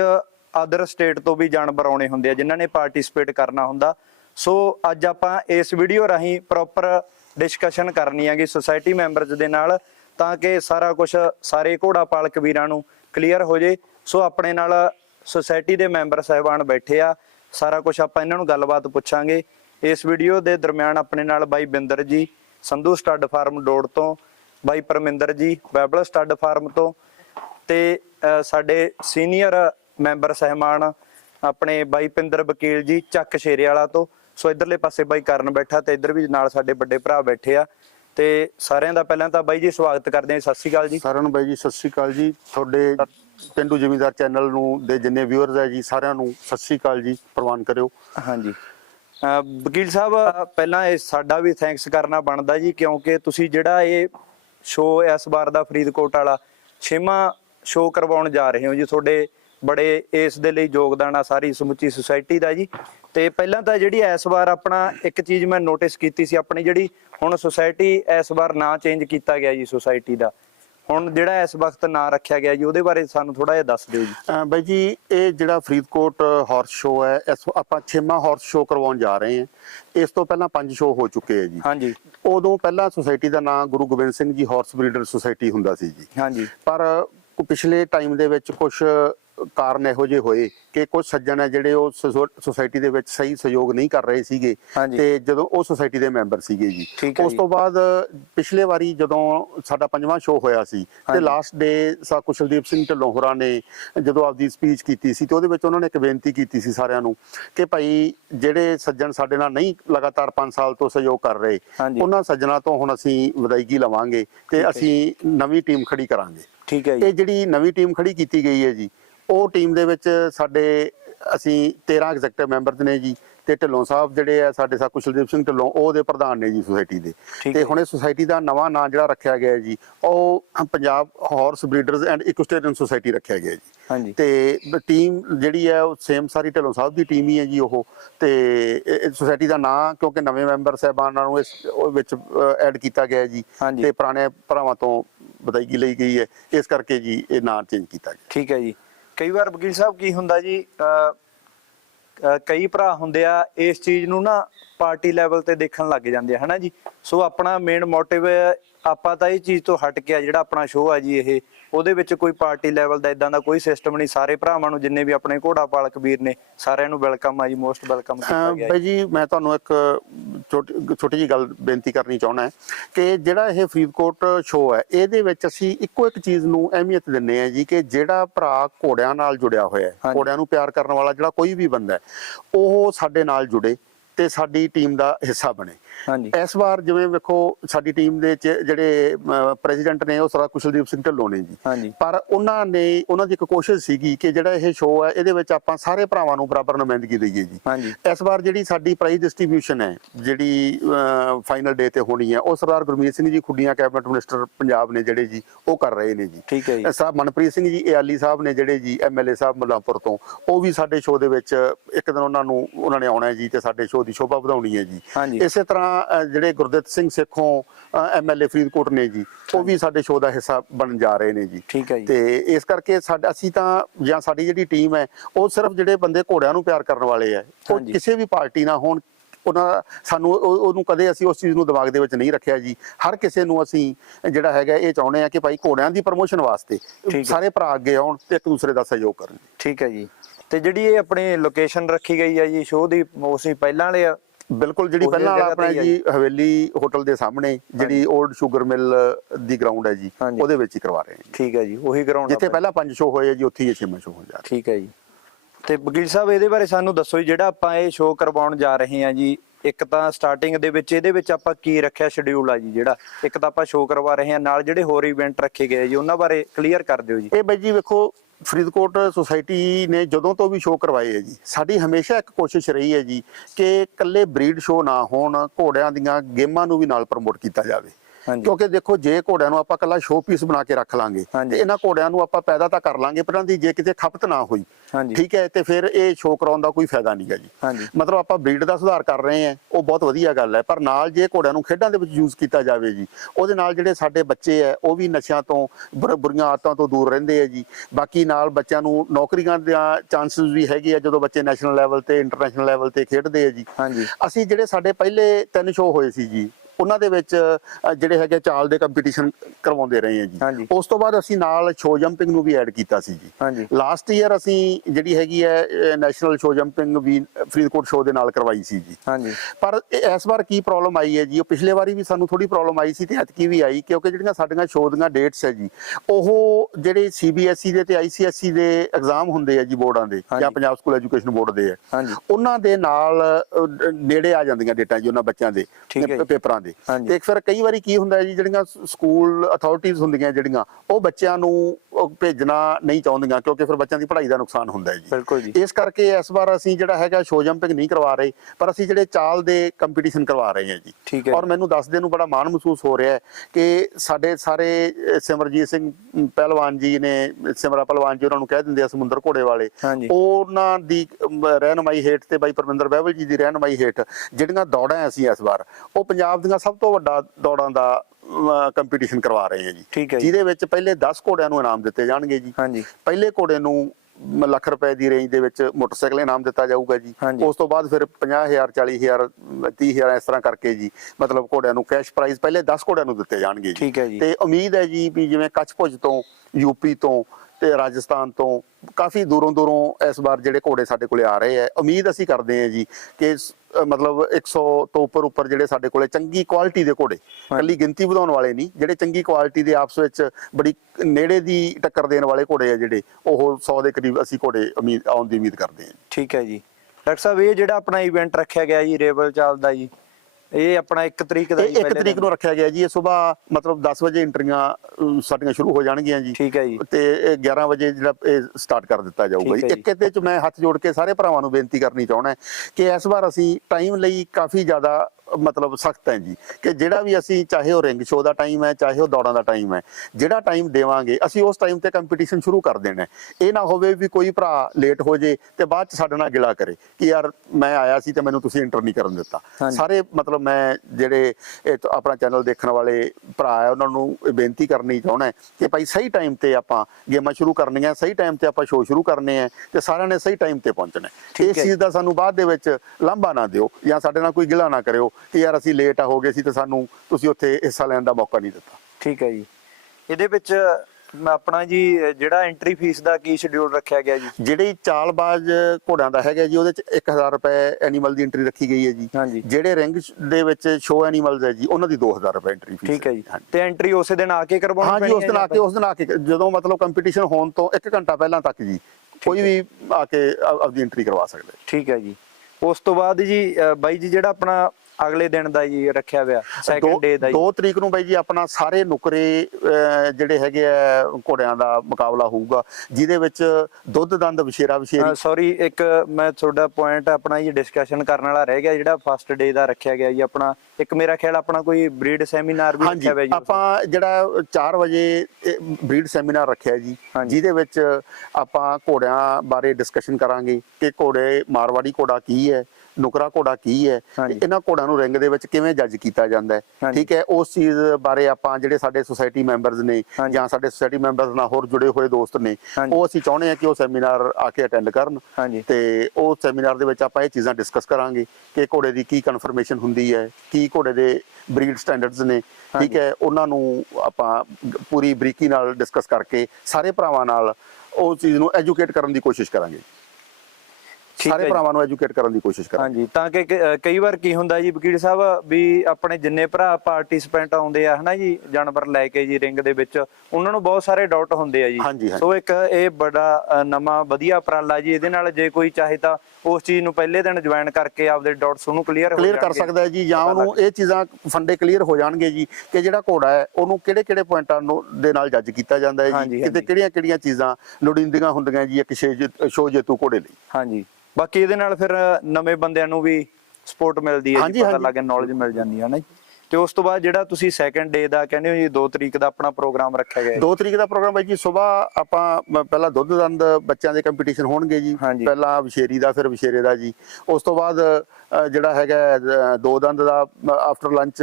ਅਦਰ ਸਟੇਟ ਤੋਂ ਵੀ ਜਾਨਵਰ ਆਉਣੇ ਹੁੰਦੇ ਆ, ਜਿਨ੍ਹਾਂ ਨੇ ਪਾਰਟਿਸਿਪੇਟ ਕਰਨਾ ਹੁੰਦਾ। ਸੋ ਅੱਜ ਆਪਾਂ ਇਸ ਵੀਡੀਓ ਰਾਹੀਂ ਪ੍ਰੋਪਰ ਡਿਸਕਸ਼ਨ ਕਰਨੀ ਹੈਗੀ ਸੁਸਾਇਟੀ ਮੈਂਬਰਸ ਦੇ ਨਾਲ, ਤਾਂ ਕਿ ਸਾਰਾ ਕੁਝ ਸਾਰੇ ਘੋੜਾ ਪਾਲਕ ਵੀਰਾਂ ਨੂੰ ਕਲੀਅਰ ਹੋ ਜੇ। ਸੋ ਆਪਣੇ ਨਾਲ ਸੁਸਾਇਟੀ ਦੇ ਮੈਂਬਰ ਸਾਹਿਬਾਨ ਬੈਠੇ ਆ। ਸਾਰਾ ਕੁਝ ਆਪਾਂ ਇਹਨਾਂ ਨੂੰ ਗੱਲਬਾਤ ਪੁੱਛਾਂਗੇ। ਇਸ ਵੀਡੀਓ ਦੇ ਦਰਮਿਆਨ ਆਪਣੇ ਨਾਲ ਬਾਈ ਬਿੰਦਰ ਜੀ ਸੰਧੂ ਸਟੱਡ ਫਾਰਮ ਡੋੜ ਤੋਂ ਬਾਈ ਪਰਮਿੰਦਰ ਜੀ ਬੈਬਲ ਸਟੱਡ ਫਾਰਮ ਤੋਂ ਤੇ ਸਾਡੇ ਸੀਨੀਅਰ ਮੈਂਬਰ ਸਹਿਮਾਨ ਆਪਣੇ ਬਾਈ ਪਿੰਦਰ ਵਕੀਲ ਜੀ ਚੱਕ ਸ਼ੇਰੇ ਵਾਲਾ ਤੋਂ। ਸੋ ਇਧਰਲੇ ਪਾਸੇ ਬਾਈ ਕਰਨ ਬੈਠਾ ਤੇ ਇਧਰ ਵੀ ਨਾਲ ਸਾਡੇ ਵੱਡੇ ਭਰਾ ਬੈਠੇ ਆ। ਤੇ ਸਾਰਿਆਂ ਦਾ ਪਹਿਲਾਂ ਤਾਂ ਬਾਈ ਜੀ ਸਵਾਗਤ ਕਰਦੇ ਹਾਂ ਸਤਿ ਸ਼੍ਰੀ ਅਕਾਲ ਜੀ। ਸਾਰਿਆਂ ਨੂੰ ਬਾਈ ਜੀ ਸਤਿ ਸ਼੍ਰੀ ਅਕਾਲ ਜੀ। ਤੁਹਾਡੇ ਪਿੰਡੂ ਜ਼ਿਮੀਂਦਾਰ ਚੈਨਲ ਨੂੰ ਦੇ ਜਿੰਨੇ ਵਿਊਅਰਸ ਹੈ ਜੀ, ਸਾਰਿਆਂ ਨੂੰ ਸਤਿ ਸ਼੍ਰੀ ਅਕਾਲ ਜੀ, ਪ੍ਰਵਾਨ ਕਰਿਓ। ਹਾਂਜੀ। ਵਕੀਲ ਸਾਹਿਬ, ਪਹਿਲਾਂ ਇਹ ਸਾਡਾ ਵੀ ਥੈਂਕਸ ਕਰਨਾ ਬਣਦਾ ਜੀ, ਕਿਉਂਕਿ ਤੁਸੀਂ ਜਿਹੜਾ ਇਹ ਸ਼ੋਅ ਇਸ ਵਾਰ ਦਾ ਫਰੀਦਕੋਟ ਵਾਲਾ, ਛੇਵਾਂ ਸ਼ੋਅ ਕਰਵਾਉਣ ਜਾ ਰਹੇ ਹੋ ਜੀ, ਤੁਹਾਡੇ ਬੜੇ ਇਸ ਦੇ ਲਈ ਯੋਗਦਾਨ ਆ ਸਾਰੀ ਸਮੁੱਚੀ ਸੁਸਾਇਟੀ ਦਾ ਜੀ। ਤੇ ਪਹਿਲਾਂ ਤਾਂ ਜਿਹੜੀ ਇਸ ਵਾਰ ਆਪਣਾ ਇੱਕ ਚੀਜ਼ ਮੈਂ ਨੋਟਿਸ ਕੀਤੀ ਸੀ, ਆਪਣੀ ਜਿਹੜੀ ਹੁਣ ਸੁਸਾਇਟੀ ਇਸ ਵਾਰ ਨਾਂ ਚੇਂਜ ਕੀਤਾ ਗਿਆ ਜੀ ਸੁਸਾਇਟੀ ਦਾ। ਹੁਣ ਜਿਹੜਾ ਇਸ ਵਕਤ ਨਾਂ ਰੱਖਿਆ ਗਿਆ ਜੀ ਉਹਦੇ ਬਾਰੇ ਸਾਨੂੰ ਥੋੜਾ ਜਿਹਾ ਦੱਸ ਦਿਓ ਜੀ। ਬਾਈ ਜੀ ਇਹ ਜਿਹੜਾ ਫਰੀਦਕੋਟ ਹਾਰਸ ਸ਼ੋਅ ਹੈ ਇਸ ਆਪਾਂ ਛੇਵਾਂ ਹਾਰਸ ਸ਼ੋਅ ਕਰਵਾਉਣ ਜਾ ਰਹੇ ਹਾਂ। ਇਸ ਤੋਂ ਪਹਿਲਾਂ ਪੰਜ ਸ਼ੋਅ ਹੋ ਚੁੱਕੇ ਹੈ ਜੀ। ਹਾਂਜੀ। ਉਦੋਂ ਪਹਿਲਾਂ ਸੁਸਾਇਟੀ ਦਾ ਨਾਮ Guru Gobind Singh ji horse breeder society ਹੁੰਦਾ ਸੀ ਜੀ। ਹਾਂਜੀ। ਪਰ ਪਿਛਲੇ ਟਾਈਮ ਦੇ ਵਿੱਚ ਕੁਝ ਕਾਰਨ ਇਹੋ ਜਿਹੇ ਹੋਏ ਕਿ ਕੁਝ ਸੱਜਣ ਹੈ ਜਿਹੜੇ ਉਹ ਸੁਸੋ- ਸੁਸਾਇਟੀ ਦੇ ਵਿੱਚ ਸਹੀ ਸਹਿਯੋਗ ਨਹੀਂ ਕਰ ਰਹੇ ਸੀਗੇ। ਤੇ ਜਦੋਂ ਉਹ ਸੁਸਾਇਟੀ ਦੇ ਮੈਂਬਰ ਸੀਗੇ ਜੀ ਉਸ। ਤੋਂ ਬਾਅਦ ਪਿਛਲੇ ਵਾਰੀ ਜਦੋਂ ਸਾਡਾ ਪੰਜਵਾਂ ਸ਼ੋਅ ਹੋਇਆ ਸੀ ਤੇ। ਲਾਸਟ ਡੇ ਸਾ ਕੁਸ਼ਲਦੀਪ ਸਿੰਘ ਢਿੱਲੋਂ ਹੋਰਾਂ ਨੇ ਜਦੋਂ ਆਪਦੀ ਸਪੀਚ ਕੀਤੀ ਸੀ ਤੇ ਉਹਦੇ ਵਿੱਚ ਉਹਨਾਂ ਨੇ ਇੱਕ ਬੇਨਤੀ ਕੀਤੀ ਸੀ ਸਾਰਿਆਂ ਨੂੰ ਕਿ ਭਾਈ ਜਿਹੜੇ ਸੱਜਣ ਸਾਡੇ ਨਾਲ ਨਹੀਂ ਲਗਾਤਾਰ 5 ਸਾਲ ਤੋਂ ਸਹਿਯੋਗ ਕਰ ਰਹੇ। ਉਹਨਾਂ ਸੱਜਣਾ ਤੋਂ ਹੁਣ ਅਸੀਂ ਵਿਦਾਇਗੀ ਲਵਾਂਗੇ ਤੇ ਅਸੀਂ ਨਵੀਂ ਟੀਮ ਖੜੀ ਕਰਾਂਗੇ ਠੀਕ ਹੈ ਜੀ ਇਹ ਜਿਹੜੀ ਨਵੀਂ ਟੀਮ ਖੜੀ ਕੀਤੀ ਗਈ ਹੈ ਜੀ ਉਹ ਟੀਮ ਦੇ ਵਿੱਚ ਸਾਡੇ ਅਸੀਂ 13 ਐਗਜ਼ੈਕਟਿਵ ਮੈਂਬਰਸ ਨੇ ਜੀ ਤੇ ਢਿੱਲੋਂ ਸਾਹਿਬ ਜਿਹੜੇ ਆ ਸਾਡੇ ਸਾ ਕੁਸ਼ਲਦੀਪ ਸਿੰਘ ਢਿੱਲੋਂ ਉਹ ਉਹਦੇ ਪ੍ਰਧਾਨ ਨੇ ਜੀ ਸੁਸਾਇਟੀ ਦੇ। ਤੇ। ਹੁਣ ਇਹ ਸੁਸਾਇਟੀ ਦਾ ਨਵਾਂ ਨਾਂ ਜਿਹੜਾ ਰੱਖਿਆ ਗਿਆ ਜੀ ਉਹ Punjab horse breeders and equestrian society ਰੱਖਿਆ ਗਿਆ ਜੀ। ਤੇ ਟੀਮ ਜਿਹੜੀ ਹੈ ਉਹ ਸੇਮ ਸਾਰੀ ਢਿੱਲੋਂ ਸਾਹਿਬ ਦੀ ਟੀਮ ਹੀ ਹੈ ਜੀ ਉਹ। ਤੇ ਸੁਸਾਇਟੀ ਦਾ ਨਾਂ ਕਿਉਂਕਿ ਨਵੇਂ ਮੈਂਬਰ ਸਹਿਬਾਨਾਂ ਨੂੰ ਇਸ ਵਿੱਚ ਐਡ ਕੀਤਾ ਗਿਆ ਜੀ। ਤੇ ਪੁਰਾਣੇ ਭਰਾਵਾਂ ਤੋਂ ਵਿਦਾਇਗੀ ਲਈ ਗਈ ਹੈ। ਇਸ ਕਰਕੇ ਜੀ ਇਹ ਨਾਂ ਚੇਂਜ ਕੀਤਾ ਗਿਆ। ਠੀਕ ਹੈ ਜੀ। ਕਈ ਵਾਰ ਵਕੀਲ ਸਾਹਿਬ ਕੀ ਹੁੰਦਾ ਜੀ ਅਹ, ਕਈ ਭਰਾ ਹੁੰਦੇ ਆ ਇਸ ਚੀਜ਼ ਨੂੰ ਨਾ ਪਾਰਟੀ ਲੈਵਲ ਤੇ ਦੇਖਣ ਲੱਗ ਜਾਂਦੇ ਆ ਹਨਾ ਜੀ? ਸੋ ਆਪਣਾ ਮੇਨ ਮੋਟਿਵ ਆਪਾਂ ਤਾਂ ਇਹ ਚੀਜ਼ ਤੋਂ ਹਟ ਕੇ ਆ ਜਿਹੜਾ ਆਪਣਾ ਸ਼ੋਅ ਆ ਜੀ ਇਹ ਉਹਦੇ ਵਿੱਚ ਕੋਈ ਪਾਰਟੀ ਲੈਵਲ ਦਾ ਇਦਾਂ ਦਾ ਕੋਈ ਸਿਸਟਮ ਨਹੀਂ ਸਾਰੇ ਭਰਾਵਾਂ ਨੂੰ ਜਿੰਨੇ ਵੀ ਆਪਣੇ ਘੋੜਾ ਪਾਲਕ ਵੀਰ ਨੇ ਸਾਰਿਆਂ ਨੂੰ ਵੈਲਕਮ ਆ ਜੀ ਮੋਸਟ ਵੈਲਕਮ ਕੀਤਾ ਗਿਆ ਬਾਈ ਜੀ। ਮੈਂ ਤੁਹਾਨੂੰ ਇੱਕ ਛੋਟੀ ਜੀ ਗੱਲ ਬੇਨਤੀ ਕਰਨੀ ਚਾਹੁੰਦਾ ਕਿ ਜਿਹੜਾ ਇਹ ਫਰੀਦਕੋਟ ਸ਼ੋਅ ਹੈ ਇਹਦੇ ਵਿੱਚ ਅਸੀਂ ਇੱਕੋ ਇੱਕ ਚੀਜ਼ ਨੂੰ ਅਹਿਮੀਅਤ ਦਿੰਨੇ ਆ ਜੀ ਕਿ ਜਿਹੜਾ ਭਰਾ ਘੋੜਿਆਂ ਨਾਲ ਜੁੜਿਆ ਹੋਇਆ ਹੈ। ਘੋੜਿਆਂ ਨੂੰ ਪਿਆਰ ਕਰਨ ਵਾਲਾ ਜਿਹੜਾ ਕੋਈ ਵੀ ਬੰਦਾ ਹੈ ਉਹ ਸਾਡੇ ਨਾਲ ਜੁੜੇ ਤੇ ਸਾਡੀ ਟੀਮ ਦਾ ਹਿੱਸਾ ਬਣੇ। ਹਾਂਜੀ। ਇਸ ਵਾਰ ਜਿਵੇਂ ਵੇਖੋ ਸਾਡੀ ਟੀਮ ਦੇ ਜਿਹੜੇ ਪ੍ਰੈਜ਼ੀਡੈਂਟ ਨੇ ਉਹ ਸਰਦਾਰ ਕੁਸ਼ਲਦੀਪ ਸਿੰਘ ਢਿੱਲੋਂ ਨੇ ਜੀ। ਹਾਂਜੀ। ਪਰ ਉਹਨਾਂ ਨੇ ਉਹਨਾਂ ਦੀ ਇੱਕ ਕੋਸ਼ਿਸ਼ ਸੀਗੀ ਕਿ ਜਿਹੜਾ ਇਹ ਸ਼ੋਅ ਹੈ ਇਹਦੇ ਵਿੱਚ ਆਪਾਂ ਸਾਰੇ ਭਰਾਵਾਂ ਨੂੰ ਬਰਾਬਰ ਨੁਮਾਇੰਦਗੀ ਦਈਏ ਜੀ। ਹਾਂਜੀ। ਇਸ ਵਾਰ ਜਿਹੜੀ ਸਾਡੀ ਪ੍ਰਾਈਜ਼ ਡਿਸਟ੍ਰੀਬਿਊਸ਼ਨ ਹੈ ਜਿਹੜੀ ਫਾਈਨਲ ਡੇ ਤੇ ਹੋਣੀ ਹੈ ਉਹ ਸਰਦਾਰ ਗੁਰਮੀਤ ਸਿੰਘ ਜੀ ਖੁੱਡੀਆਂ ਕੈਬਨਿਟ ਮਿਨਿਸਟਰ ਪੰਜਾਬ ਨੇ ਜਿਹੜੇ ਜੀ ਉਹ ਕਰ ਰਹੇ ਨੇ ਜੀ। ਠੀਕ ਹੈ ਜੀ। ਸਾਹਿਬ ਮਨਪ੍ਰੀਤ ਸਿੰਘ ਜੀ ਇਆਲੀ ਸਾਹਿਬ ਨੇ ਜਿਹੜੇ ਜੀ ਐਮਐਲਏ ਸਾਹਿਬ ਮੁੱਲਾਂਪੁਰ ਤੋਂ ਉਹ ਵੀ ਸਾਡੇ ਸ਼ੋਅ ਦੇ ਵਿੱਚ ਇੱਕ ਦਿਨ ਉਹਨਾਂ ਨੂੰ ਉਹਨਾਂ ਨੇ ਆਉਣਾ ਹੈ ਜੀ ਤੇ ਸਾਡੇ ਸ਼ੋਅ ਦੀ ਸ਼ੋਭਾ ਵਧਾਉਣੀ ਹੈ ਜੀ। ਇਸੇ ਤਰ੍ਹਾਂ ਜਿਹੜੇ ਗੁਰਦਿੱਤ ਸਿੰਘ ਸੇਖੋਂ ਐਮਐਲਏ ਫਰੀਦਕੋਟ ਨੇ ਜੀ ਉਹ ਵੀ ਸਾਡੇ ਸ਼ੋਅ ਦਾ ਹਿੱਸਾ ਬਣਨ ਜਾ ਰਹੇ ਨੇ ਜੀ ਠੀਕ ਹੈ ਜੀ ਤੇ ਇਸ ਕਰਕੇ ਸਾਡਾ ਅਸੀਂ ਤਾਂ ਜਾਂ ਸਾਡੀ ਜਿਹੜੀ ਟੀਮ ਹੈ ਉਹ ਸਿਰਫ ਜਿਹੜੇ ਬੰਦੇ ਘੋੜਿਆਂ ਨੂੰ ਪਿਆਰ ਕਰਨ ਵਾਲੇ ਆ ਉਹ। ਕਿਸੇ ਵੀ ਪਾਰਟੀ ਨਾਲ ਹੋਣ ਉਹਨਾਂ ਸਾਨੂੰ ਉਹ- ਉਹਨੂੰ ਕਦੇ ਅਸੀਂ ਉਸ ਚੀਜ਼ ਨੂੰ ਦਿਮਾਗ ਦੇ ਵਿੱਚ ਨਹੀਂ ਰੱਖਿਆ ਜੀ ਹਰ ਕਿਸੇ ਨੂੰ ਅਸੀਂ ਜਿਹੜਾ ਹੈਗਾ ਇਹ ਚਾਹੁੰਦੇ ਆ ਕਿ ਭਾਈ ਘੋੜਿਆਂ ਦੀ ਪ੍ਰਮੋਸ਼ਨ ਵਾਸਤੇ। ਸਾਰੇ ਭਰਾ ਅੱਗੇ ਆਉਣ ਤੇ ਇੱਕ ਦੂਸਰੇ ਦਾ ਸਹਿਯੋਗ ਕਰਨ ਠੀਕ ਹੈ ਜੀ ਤੇ ਜਿਹੜੀ ਇਹ ਆਪਣੀ ਲੋਕੇਸ਼ਨ ਰੱਖੀ ਗਈ ਹੈ ਜੀ ਸ਼ੋਅ ਦੀ ਉਹ ਅਸੀਂ ਪਹਿਲਾਂ ਵਾਲੇ ਆ। ਬਿਲਕੁਲ ਜਿਹੜੀ ਪਹਿਲਾਂ ਵਾਲਾ ਆਪਣਾ ਜੀ ਹਵੇਲੀ ਹੋਟਲ ਦੇ ਸਾਹਮਣੇ ਜਿਹੜੀ 올ਡ ਸ਼ੂਗਰ ਮਿਲ ਦੀ ਗਰਾਊਂਡ ਹੈ ਜੀ। ਉਹਦੇ ਵਿੱਚ ਹੀ ਕਰਵਾ ਰਹੇ ਹਾਂ। ਠੀਕ ਹੈ ਜੀ ਉਹੀ ਗਰਾਊਂਡ ਜਿੱਥੇ ਪਹਿਲਾਂ ਪੰਜ ਸ਼ੋਅ ਹੋਏ ਆ ਜੀ ਉੱਥੇ ਹੀ ਛੇਵਾਂ ਸ਼ੋਅ ਹੋ ਜਾ ਠੀਕ ਹੈ ਜੀ। ਤੇ ਵਕੀਲ ਸਾਹਿਬ ਇਹਦੇ ਬਾਰੇ ਸਾਨੂੰ ਦੱਸੋ ਜੀ ਜਿਹੜਾ ਆਪਾਂ ਇਹ ਸ਼ੋਅ ਕਰਵਾਉਣ ਜਾ ਰਹੇ ਹਾਂ ਜੀ ਇੱਕ ਤਾਂ ਸਟਾਰਟਿੰਗ ਦੇ ਵਿੱਚ ਇਹਦੇ ਵਿੱਚ ਆਪਾਂ ਕੀ ਰੱਖਿਆ ਸ਼ਡਿਊਲ ਆ ਜੀ ਜਿਹੜਾ ਇੱਕ ਤਾਂ ਆਪਾਂ ਸ਼ੋਅ ਕਰਵਾ ਰਹੇ ਹਾਂ ਨਾਲ ਜਿਹੜੇ ਹੋਰ ਇਵੈਂਟ ਰੱਖੇ ਗਏ ਜੀ ਉਹਨਾਂ ਬਾਰੇ ਕਲੀਅਰ ਕਰ ਦਿਓ ਜੀ। ਇਹ ਬਾਈ ਜੀ ਵੇਖੋ ਫਰੀਦਕੋਟ ਸੁਸਾਇਟੀ ਨੇ ਜਦੋਂ ਤੋਂ ਵੀ ਸ਼ੋਅ ਕਰਵਾਏ ਹੈ ਜੀ ਸਾਡੀ ਹਮੇਸ਼ਾ ਇੱਕ ਕੋਸ਼ਿਸ਼ ਰਹੀ ਹੈ ਜੀ ਕਿ ਇਕੱਲੇ ਬਰੀਡ ਸ਼ੋਅ ਨਾ ਹੋਣ ਘੋੜਿਆਂ ਦੀਆਂ ਗੇਮਾਂ ਨੂੰ ਵੀ ਨਾਲ ਪ੍ਰਮੋਟ ਕੀਤਾ ਜਾਵੇ ਕਿਉਂਕਿ ਦੇਖੋ ਜੇ ਘੋੜਿਆਂ ਨੂੰ ਆਪਾਂ ਕੱਲਾ ਸ਼ੋਅ ਪੀਸ ਬਣਾ ਕੇ ਰੱਖ ਲਾਂਗੇ। ਤੇ ਇਹਨਾਂ ਘੋੜਿਆਂ ਨੂੰ ਆਪਾਂ ਪੈਦਾ ਤਾਂ ਕਰ ਲਾਂਗੇ ਪਰ ਇਹਨਾਂ ਦੀ ਜੇ ਕਿਤੇ ਖਪਤ ਨਾ ਹੋਈ ਠੀਕ ਹੈ ਤੇ ਫਿਰ ਇਹ ਸ਼ੋਅ ਕਰਾਉਣ ਦਾ ਕੋਈ ਫਾਇਦਾ ਨਹੀਂਗਾ ਜੀ। ਹਾਂਜੀ। ਮਤਲਬ ਆਪਾਂ ਬਰੀਡ ਦਾ ਸੁਧਾਰ ਕਰ ਰਹੇ ਹਾਂ ਉਹ ਬਹੁਤ ਵਧੀਆ ਗੱਲ ਹੈ ਪਰ ਨਾਲ ਜੇ ਘੋੜਿਆਂ ਨੂੰ ਖੇਡਾਂ ਦੇ ਵਿੱਚ ਯੂਜ਼ ਕੀਤਾ ਜਾਵੇ ਜੀ ਉਹਦੇ ਨਾਲ ਜਿਹੜੇ ਸਾਡੇ ਬੱਚੇ ਹੈ ਉਹ ਵੀ ਨਸ਼ਿਆਂ ਤੋਂ ਬੁਰ- ਬੁਰੀਆਂ ਆਦਤਾਂ ਤੋਂ ਦੂਰ ਰਹਿੰਦੇ ਆ ਜੀ। ਬਾਕੀ ਨਾਲ ਬੱਚਿਆਂ ਨੂੰ ਨੌਕਰੀਆਂ ਦੇ ਚਾਂਸਸ ਵੀ ਹੈਗੇ ਆ ਜਦੋਂ ਬੱਚੇ ਨੈਸ਼ਨਲ ਲੈਵਲ ਤੇ ਇੰਟਰਨੈਸ਼ਨਲ ਲੈਵਲ ਤੇ ਖੇਡਦੇ ਆ ਜੀ। ਹਾਂਜੀ। ਅਸੀਂ ਜਿਹੜੇ ਸਾਡੇ ਪਹਿਲੇ ਤਿੰਨ ਸ਼ੋਅ ਹੋਏ ਸੀ ਜੀ ਉਹਨਾਂ ਦੇ ਵਿੱਚ ਅ, ਜਿਹੜੇ ਹੈਗੇ ਚਾਲ ਦੇ ਕੰਪੀਟੀਸ਼ਨ ਕਰਵਾਉਂਦੇ ਰਹੇ ਆ ਜੀ। ਹਾਂਜੀ। ਉਸ ਤੋਂ ਬਾਅਦ ਅਸੀਂ ਨਾਲ ਸ਼ੋਅ ਜੰਪਿੰਗ ਨੂੰ ਵੀ ਐਡ ਕੀਤਾ ਸੀ ਜੀ। ਹਾਂਜੀ। ਲਾਸਟ ਈਅਰ ਅਸੀਂ ਜਿਹੜੀ ਹੈਗੀ ਹੈ ਨੈਸ਼ਨਲ ਸ਼ੋਅ ਜੰਪਿੰਗ ਵੀ ਫਰੀਦਕੋਟ ਸ਼ੋਅ ਦੇ ਨਾਲ ਕਰਵਾਈ ਸੀ ਜੀ। ਹਾਂਜੀ। ਪਰ ਇਹ- ਇਸ ਵਾਰ ਕੀ ਪ੍ਰੋਬਲਮ ਆਈ ਹੈ ਜੀ? ਉਹ ਪਿਛਲੇ ਵਾਰੀ ਵੀ ਸਾਨੂੰ ਥੋੜੀ ਪ੍ਰੋਬਲਮ ਆਈ ਸੀ ਤੇ ਐਤਕੀ ਵੀ ਆਈ ਕਿਉਂਕਿ ਜਿਹੜੀਆਂ ਸਾਡੀਆਂ ਸ਼ੋਅ ਦੀਆਂ ਡੇਟਸ ਹੈ ਜੀ ਉਹ ਜਿਹੜੇ ਸੀਬੀਐਸਈ E ਦੇ ਤੇ ਆਈਸੀਐਸਈ ਦੇ ਐਗਜ਼ਾਮ ਹੁੰਦੇ ਆ ਜੀ ਬੋਰਡਾਂ ਦੇ ਹਾਂਜੀ। ਜਾਂ ਪੰਜਾਬ ਸਕੂਲ ਐਜੂਕੇਸ਼ਨ ਬੋਰਡ ਦੇ ਆ। ਹਾਂਜੀ। ਉਹਨਾਂ ਦੇ ਨਾਲ ਨੇੜੇ ਆ ਜਾਂਦੀਆਂ ਡੇਟਾਂ ਜੀ ਉਹਨਾਂ ਬੱਚਿਆਂ ਦੇ ਠੀਕ ਹੈ ਜੀ। ਪੇਪਰਾਂ ਦੇ। ਹਾਂਜੀ। ਤੇ ਫਿਰ ਕਈ ਵਾਰੀ ਕੀ ਹੁੰਦਾ ਜੀ ਜਿਹੜੀਆਂ ਸਕੂਲ ਅਥਾਰਟੀਆਂ ਹੁੰਦੀਆਂ ਜਿਹੜੀਆਂ ਉਹ ਬੱਚਿਆਂ ਨੂੰ ਭੇਜਣਾ ਨਹੀਂ ਚਾਹੁੰਦੀਆਂ ਕਿਉਂਕਿ ਫਿਰ ਬੱਚਿਆਂ ਦੀ ਪੜ੍ਹਾਈ ਦਾ ਨੁਕਸਾਨ ਹੁੰਦਾ ਹੈ ਜੀ। ਬਿਲਕੁਲ ਜੀ। ਇਸ ਕਰਕੇ ਇਸ ਵਾਰ ਅਸੀਂ ਜਿਹੜਾ ਹੈਗਾ ਸ਼ੋ ਜੰਪਿੰਗ ਨਹੀਂ ਕਰਵਾ ਰਹੇ ਪਰ ਅਸੀਂ ਜਿਹੜੇ ਚਾਲ ਦੇ ਕੰਪੀਟੀਸ਼ਨ ਕਰਵਾ ਰਹੇ ਹਾਂ ਜੀ। ਠੀਕ ਹੈ ਔਰ ਮੈਨੂੰ ਦੱਸਦੇ ਨੂੰ ਬੜਾ ਮਾਣ ਮਹਿਸੂਸ ਹੋ ਰਿਹਾ ਹੈ ਕਿ ਸਾਡੇ ਸਾਰੇ ਸਿਮਰਜੀਤ ਸਿੰਘ ਪਹਿਲਵਾਨ ਜੀ ਨੇ ਸਿਮਰਾ ਪਹਿਲਵਾਨ ਜੀ ਉਹਨਾਂ ਨੂੰ ਕਹਿ ਦਿੰਦੇ ਆ ਸਮੁੰਦਰ ਘੋੜੇ ਵਾਲੇ। ਉਹਨਾਂ ਦੀ ਰਹਿਨਮਾਈ ਹੇਠ ਤੇ ਬਾਈ ਪਰਮਿੰਦਰ ਬਹਿਬਲ ਜੀ ਦੀ ਰਹਿਨਮਾਈ ਹੇਠ ਜਿਹੜੀਆਂ ਦੌੜਾਂ ਅਸੀਂ ਇਸ ਵਾਰ ਉਹ ਪੰਜਾਬ ਦੀਆਂ ਸਭ ਤੋਂ ਵੱਡਾ ਦੌੜਾਂ ਦਾ ਕੰਪੀਟੀਸ਼ਨ ਕਰਵਾ ਰਹੇ ਹਾਂ ਜੀ। ਠੀਕ ਹੈ ਜੀ। ਜਿਹਦੇ ਵਿੱਚ ਪਹਿਲੇ 10 ਘੋੜਿਆਂ ਨੂੰ ਇਨਾਮ ਦਿੱਤੇ ਜਾਣਗੇ ਜੀ। ਹਾਂਜੀ। ਪਹਿਲੇ ਘੋੜੇ ਨੂੰ ਮ- ਲੱਖ ਰੁਪਏ ਦੀ ਰੇਂਜ ਦੇ ਵਿੱਚ ਮੋਟਰਸਾਈਕਲ ਇਨਾਮ ਦਿੱਤਾ ਜਾਊਗਾ ਜੀ। ਹਾਂਜੀ। ਉਸ ਤੋਂ ਬਾਅਦ ਫਿਰ 50000 40000 30000 ਇਸ ਤਰ੍ਹਾਂ ਕਰਕੇ ਜੀ ਮਤਲਬ ਘੋੜਿਆਂ ਨੂੰ ਕੈਸ਼ ਪ੍ਰਾਈਜ਼ ਪਹਿਲੇ 10 ਘੋੜਿਆਂ ਨੂੰ ਦਿੱਤੇ ਜਾਣਗੇ ਜੀ। ਠੀਕ ਹੈ ਜੀ। ਤੇ ਉਮੀਦ ਹੈ ਜੀ ਵੀ ਜਿਵੇਂ ਕੱਚ ਭੁਜ ਤੋਂ ਯੂਪੀ ਤੋਂ ਤੇ ਰਾਜਸਥਾਨ ਤੋਂ ਕਾਫੀ ਦੂਰੋਂ ਦੂਰੋਂ ਇਸ ਵਾਰ ਜਿਹੜੇ ਘੋੜੇ ਸਾਡੇ ਕੋਲੇ ਆ ਰਹੇ ਆ। ਉਮੀਦ ਅਸੀਂ ਕਰਦੇ ਹਾਂ ਜੀ ਕਿ ਮਤਲਬ 100 ਤੋਂ ਉੱਪਰ ਉੱਪਰ ਜਿਹੜੇ ਸਾਡੇ ਕੋਲੇ ਚੰਗੀ ਕੁਆਲਿਟੀ ਦੇ ਘੋੜੇ ਕੱਲੀ ਗਿਣਤੀ ਵਧਾਉਣ ਵਾਲੇ ਨਹੀਂ ਜਿਹੜੇ ਚੰਗੀ ਕੁਆਲਿਟੀ ਦੇ ਆਪਸ ਵਿੱਚ ਬੜੀ ਨੇੜੇ ਦੀ ਟੱਕਰ ਦੇਣ ਵਾਲੇ ਘੋੜੇ ਆ ਜਿਹੜੇ ਉਹ 100 ਦੇ ਕਰੀਬ ਅਸੀਂ ਘੋੜੇ ਉਮੀਦ ਆਉਣ ਦੀ ਉਮੀਦ ਕਰਦੇ ਹਾਂ। ਠੀਕ ਹੈ ਜੀ। ਡਾਕਟਰ ਸਾਹਿਬ ਇਹ ਜਿਹੜਾ ਆਪਣਾ ਇਵੈਂਟ ਰੱਖਿਆ ਗਿਆ ਜੀ ਰੇਬਲ ਚੱਲਦਾ ਜੀ ਇਹ ਆਪਣਾ 1 ਤਰੀਕ ਦਾ ਇਹ ਜੀ ਇੱਕ ਪਹਿਲੇ ਤਰੀਕ ਦਿਨ। ਨੂੰ ਰੱਖਿਆ ਗਿਆ ਜੀ ਇਹ ਸਵੇਰ ਮਤਲਬ 10 ਵਜੇ ਇੰਟਰੀਆਂ ਸਾਡੀਆਂ ਸ਼ੁਰੂ ਹੋ ਜਾਣਗੀਆਂ ਜੀ ਠੀਕ ਹੈ ਜੀ ਤੇ ਇਹ 11 ਵਜੇ ਜਿਹੜਾ ਇਹ ਸਟਾਰਟ ਕਰ ਦਿੱਤਾ ਜਾਊਗਾ ਜੀ। ਇੱਕ ਇਹਦੇ ਚ ਮੈਂ ਹੱਥ ਜੋੜ ਕੇ ਸਾਰੇ ਭਰਾਵਾਂ ਨੂੰ ਬੇਨਤੀ ਕਰਨੀ ਚਾਹਣਾ ਕਿ ਇਸ ਵਾਰ ਅਸੀਂ ਟਾਈਮ ਲਈ ਕਾਫੀ ਜ਼ਿਆਦਾ ਮਤਲਬ ਸਖਤ ਹੈ ਜੀ ਕਿ ਜਿਹੜਾ ਵੀ ਅਸੀਂ ਚਾਹੇ ਉਹ ਰਿੰਗ ਸ਼ੋਅ ਦਾ ਟਾਈਮ ਹੈ ਚਾਹੇ ਉਹ ਦੌੜਾਂ ਦਾ ਟਾਈਮ ਹੈ ਜਿਹੜਾ ਟਾਈਮ ਦੇਵਾਂਗੇ ਅਸੀਂ ਉਸ ਟਾਈਮ ਤੇ ਕੰਪੀਟੀਸ਼ਨ ਸ਼ੁਰੂ ਕਰ ਦੇਣਾ। ਇਹ ਨਾ ਹੋਵੇ ਵੀ ਕੋਈ ਭਰਾ ਲੇਟ ਹੋ ਜੇ ਤੇ ਬਾਅਦ ਚ ਸਾਡੇ ਨਾਲ ਗਿਲਾ ਕਰੇ ਕਿ ਯਾਰ ਮੈਂ ਆਇਆ ਸੀ ਤੇ ਮੈਨੂੰ ਤੁਸੀਂ ਇੰਟਰ ਨਹੀਂ ਕਰਨ ਦਿੱਤਾ। ਸਾਰੇ ਮਤਲਬ ਮੈਂ ਜਿਹੜੇ ਆਪਣਾ ਚੈਨਲ ਦੇਖਣ ਵਾਲੇ ਭਰਾ ਹੈ ਉਹਨਾਂ ਨੂੰ ਇਹ ਬੇਨਤੀ ਕਰਨੀ ਚਾਹਣਾ ਕਿ ਭਾਈ ਸਹੀ ਟਾਈਮ ਤੇ ਆਪਾਂ ਗੇਮਾਂ ਸ਼ੁਰੂ ਕਰਨੀਆਂ ਸਹੀ ਟਾਈਮ ਤੇ ਆਪਾਂ ਸ਼ੋਅ ਸ਼ੁਰੂ ਕਰਨੇ ਆ ਤੇ ਸਾਰਿਆਂ ਨੇ ਸਹੀ ਟਾਈਮ ਤੇ ਪਹੁੰਚਣਾ ਇਸ। ਚੀਜ਼ ਦਾ ਸਾਨੂੰ ਬਾਅਦ ਦੇ ਵਿੱਚ ਲਾਂਭਾ ਨਾ ਦਿਓ ਜਾਂ ਸਾਡੇ ਨਾਲ ਕੋਈ ਗਿਲਾ ਨਾ ਕਰਿਓ ਕਿ ਯਾਰ ਅਸੀਂ ਲੇਟ ਹੋ ਗਏ ਸੀ ਤੇ ਸਾਨੂੰ ਤੁਸੀਂ ਉੱਥੇ ਹਿੱਸਾ ਲੈਣ ਦਾ ਮੌਕਾ ਨਹੀਂ ਦਿੱਤਾ। ਠੀਕ ਹੈ ਜੀ। ਇਹਦੇ ਵਿੱਚ ਮ- ਆਪਣਾ ਜੀ ਜਿਹੜਾ ਐਂਟਰੀ ਫੀਸ ਦਾ ਕੀ ਸ਼ਡਿਊਲ ਰੱਖਿਆ ਗਿਆ ਜੀ? ਜਿਹੜੀ ਚਾਲਬਾਜ਼ ਘੋੜਿਆਂ ਦਾ ਹੈਗਾ ਜੀ ਉਹਦੇ ਚ 1000 ਰੁਪਏ ਐਨੀਮਲ ਦੀ ਐਂਟਰੀ ਰੱਖੀ ਗਈ ਹੈ ਜੀ। ਹਾਂਜੀ। ਜਿਹੜੇ ਰਿੰਗ ਦੇ ਵਿੱਚ ਸ਼ੋ ਐਨੀਮਲਸ ਹੈ ਜੀ ਉਹਨਾਂ ਦੀ 2000 ਰੁਪਏ ਐਂਟਰੀ ਫੀਸ ਠੀਕ ਹੈ ਜੀ। ਤੇ ਐਂਟਰੀ ਉਸੇ ਦਿਨ ਆ ਕੇ ਕਰਵਾਉਣੀ ਹਾਂ ਜੀ ਪੈਣੀ ਉਸ ਦਿਨ ਆ ਕੇ ਉਸ ਦਿਨ ਆ ਕੇ ਜਦੋਂ ਮਤਲਬ ਕੰਪੀਟੀਸ਼ਨ ਹੋਣ ਤੋਂ 1 ਘੰਟਾ ਪਹਿਲਾਂ ਤੱਕ ਜੀ ਕੋਈ ਵੀ ਆ ਕੇ ਆਪਦੀ ਐਂਟਰੀ ਕਰਵਾ ਸਕਦਾ। ਹੈ ਠੀਕ ਹੈ ਜੀ। ਉਸ ਤੋਂ ਬਾਅਦ ਜੀ ਅ, ਬਾਈ ਜੀ ਜਿਹੜਾ ਆਪਣਾ ਅਗਲੇ ਦਿਨ ਦਾ ਜੀ ਰੱਖਿਆ ਹੋਇਆ ਸੈਕੰਡ ਡੇ ਦਾ ਜੀ 2 ਤਰੀਕ ਨੂੰ ਬਾਈ ਜੀ ਆਪਣਾ ਸਾਰੇ ਨੁਕਰੇ ਜਿਹੜੇ ਹੈਗੇ ਆ ਘੋੜਿਆਂ ਦਾ ਮੁਕਾਬਲਾ ਹੋਊਗਾ ਜਿਹਦੇ ਵਿੱਚ ਦੁੱਧ ਦੰਦ ਵਿਸ਼ੇਰਾ ਵਿਸ਼ੇਰੀ ਸੌਰੀ ਇੱਕ ਮੈਂ ਤੁਹਾਡਾ ਪੁਆਇੰਟ ਆਪਣਾ ਜੀ ਡਿਸਕਸ਼ਨ ਕਰਨ ਵਾਲਾ ਰਹਿ ਗਿਆ ਜਿਹੜਾ ਫਸਟ ਡੇ ਦਾ ਰੱਖਿਆ ਗਿਆ ਜੀ ਆਪਣਾ। ਇੱਕ ਮੇਰਾ ਖਿਆਲ ਆਪਣਾ ਕੋਈ ਬਰੀਡ ਸੈਮੀਨਾਰ ਵੀ ਰੱਖਿਆ ਹੋਇਆ ਜੀ ਆਪਾਂ ਜਿਹੜਾ 4 ਵਜੇ ਬਰੀਡ ਸੈਮੀਨਾਰ ਰੱਖਿਆ ਜੀ। ਜਿਹਦੇ ਵਿੱਚ ਆਪਾਂ ਘੋੜਿਆਂ ਬਾਰੇ ਡਿਸਕਸ਼ਨ ਕਰਾਂਗੇ ਕਿ ਘੋੜੇ ਮਾਰਵਾੜੀ ਘੋੜਾ ਕੀ ਹੈ ਨੁਕਰਾ ਘੋੜਾ ਕੀ ਹੈ ਹਾਂਜੀ। ਇਹਨਾਂ ਘੋੜਿਆਂ ਨੂੰ ਰਿੰਗ ਦੇ ਵਿੱਚ ਕਿਵੇਂ ਜੱਜ ਕੀਤਾ ਜਾਂਦਾ ਹੈ। ਠੀਕ ਹੈ ਉਸ ਚੀਜ਼ ਬਾਰੇ ਆਪਾਂ ਜਿਹੜੇ ਸਾਡੇ ਸੁਸਾਇਟੀ ਮੈਂਬਰਸ ਨੇ। ਜਾਂ ਸਾਡੇ ਸੁਸਾਇਟੀ ਮੈਂਬਰਸ ਨਾਲ ਹੋਰ ਜੁੜੇ ਹੋਏ ਦੋਸਤ ਨੇ। ਉਹ ਅਸੀਂ ਚਾਹੁੰਦੇ ਹਾਂ ਕਿ ਉਹ ਸੈਮੀਨਾਰ ਆ ਕੇ ਅਟੈਂਡ ਕਰਨ ਤੇ ਉਹ ਸੈਮੀਨਾਰ ਦੇ ਵਿੱਚ ਆਪਾਂ ਇਹ ਚੀਜ਼ਾਂ ਡਿਸਕਸ ਕਰਾਂਗੇ ਕਿ ਘੋੜੇ ਦੀ ਕੀ ਕਨਫਰਮੇਸ਼ਨ ਹੁੰਦੀ ਹੈ ਕੀ ਘੋੜੇ ਦੇ ਬਰੀਡ ਸਟੈਂਡਰਡਸ ਨੇ ਠੀਕ। ਹੈ ਉਹਨਾਂ ਨੂੰ ਆਪਾਂ ਪੂਰੀ ਬਰੀਕੀ ਨਾਲ ਡਿਸਕਸ ਕਰਕੇ ਸਾਰੇ ਭਰਾਵਾਂ ਨਾਲ ਉਹ ਚੀਜ਼ ਨੂੰ ਐਜੂਕੇਟ ਕਰਨ ਦੀ ਕੋਸ਼ਿਸ਼ ਕਰਾਂਗੇ ਸਾਰੇ। ਭਰਾਵਾਂ ਨੂੰ ਐਜੂਕੇਟ ਕਰਨ ਦੀ ਕੋਸ਼ਿਸ਼ ਕਰਾਂਗੇ ਹਾਂਜੀ ਤਾਂ ਕਿ ਕਈ ਵਾਰ ਕੀ ਹੁੰਦਾ ਜੀ ਵਕੀਲ ਸਾਹਿਬ ਵੀ ਆਪਣੇ ਜਿੰਨੇ ਭਰਾ ਪਾਰਟਿਸਪੈਂਟ ਆਉਂਦੇ ਆ ਹਨਾ ਜੀ ਜਾਨਵਰ ਲੈ ਕੇ ਜੀ ਰਿੰਗ ਦੇ ਵਿੱਚ ਉਹਨਾਂ ਨੂੰ ਬਹੁਤ ਸਾਰੇ ਡਾਊਟ ਹੁੰਦੇ ਆ ਜੀ। ਸੋ ਇੱਕ ਇਹ ਬੜਾ ਨਵਾਂ ਵਧੀਆ ਉਪਰਾਲਾ ਜੀ ਇਹਦੇ ਨਾਲ ਜੇ ਕੋਈ ਚਾਹੇ ਤਾਂ ਉਸ ਚੀਜ਼ ਨੂੰ ਪਹਿਲੇ ਦਿਨ ਜੁਆਇਨ ਕਰਕੇ ਆਪਦੇ ਡਾਊਟਸ ਉਹਨੂੰ ਕਲੀਅਰ ਕਲੀਅਰ ਕਰ ਸਕਦਾ ਹੈ ਜੀ ਜਾਂ ਉਹਨੂੰ ਇਹ ਚੀਜ਼ਾਂ ਫੰਡੇ ਕਲੀਅਰ ਹੋ ਜਾਣਗੇ ਜੀ ਕਿ ਜਿਹੜਾ ਘੋੜਾ ਹੈ ਉਹਨੂੰ ਕਿਹੜੇ ਕਿਹੜੇ ਪੁਆਇੰਟਾਂ ਦੇ ਨਾਲ ਜੱਜ ਕੀਤਾ ਜਾਂਦਾ ਹੈ ਜੀ। ਕਿਤੇ ਕਿਹੜੀਆਂ ਕਿਹੜੀਆਂ ਚੀਜ਼ਾਂ ਲੋੜੀਂਦੀਆਂ ਹੁੰਦੀਆਂ ਜੀ ਇੱਕ ਸ਼ੋਅ ਜੇਤੂ ਘੋੜੇ ਲਈ ਹਾਂਜੀ ਬਾਕੀ ਇਹਦੇ ਨਾਲ ਫਿਰ ਨਵੇਂ ਬੰਦਿਆਂ ਨੂੰ ਵੀ ਸਪੋਰਟ ਮਿਲਦੀ ਹੈ ਜੀ ਪਤਾ। ਲੱਗੇ ਨੌਲੇਜ ਮਿਲ ਜਾਂਦੀ ਹੈ ਨਾ ਜੀ ਤੇ ਉਸ ਤੋਂ ਬਾਅਦ ਜਿਹੜਾ ਤੁਸੀਂ ਸੈਕੰਡ ਡੇ ਦਾ ਕਹਿੰਦੇ ਹੋ ਜੀ 2 ਤਰੀਕ ਦਾ ਆਪਣਾ ਪ੍ਰੋਗਰਾਮ ਰੱਖਿਆ ਗਿਆ ਹੈ 2 ਤਰੀਕ ਦਾ ਪ੍ਰੋਗਰਾਮ ਹੈ ਜੀ ਸਵੇਰ ਆਪਾਂ ਪਹਿਲਾਂ ਦੁੱਧ ਦੰਦ ਬੱਚਿਆਂ ਦੇ ਕੰਪੀਟੀਸ਼ਨ ਹੋਣਗੇ ਜੀ। ਪਹਿਲਾਂ ਵਿਸ਼ੇਰੀ ਦਾ ਫਿਰ ਵਿਸ਼ੇਰੇ ਦਾ ਜੀ ਉਸ ਤੋਂ ਬਾਅਦ ਜਿਹੜਾ ਹੈਗਾ ਦੋ ਦੰਦ ਦਾ ਆਫਟਰ ਲੰਚ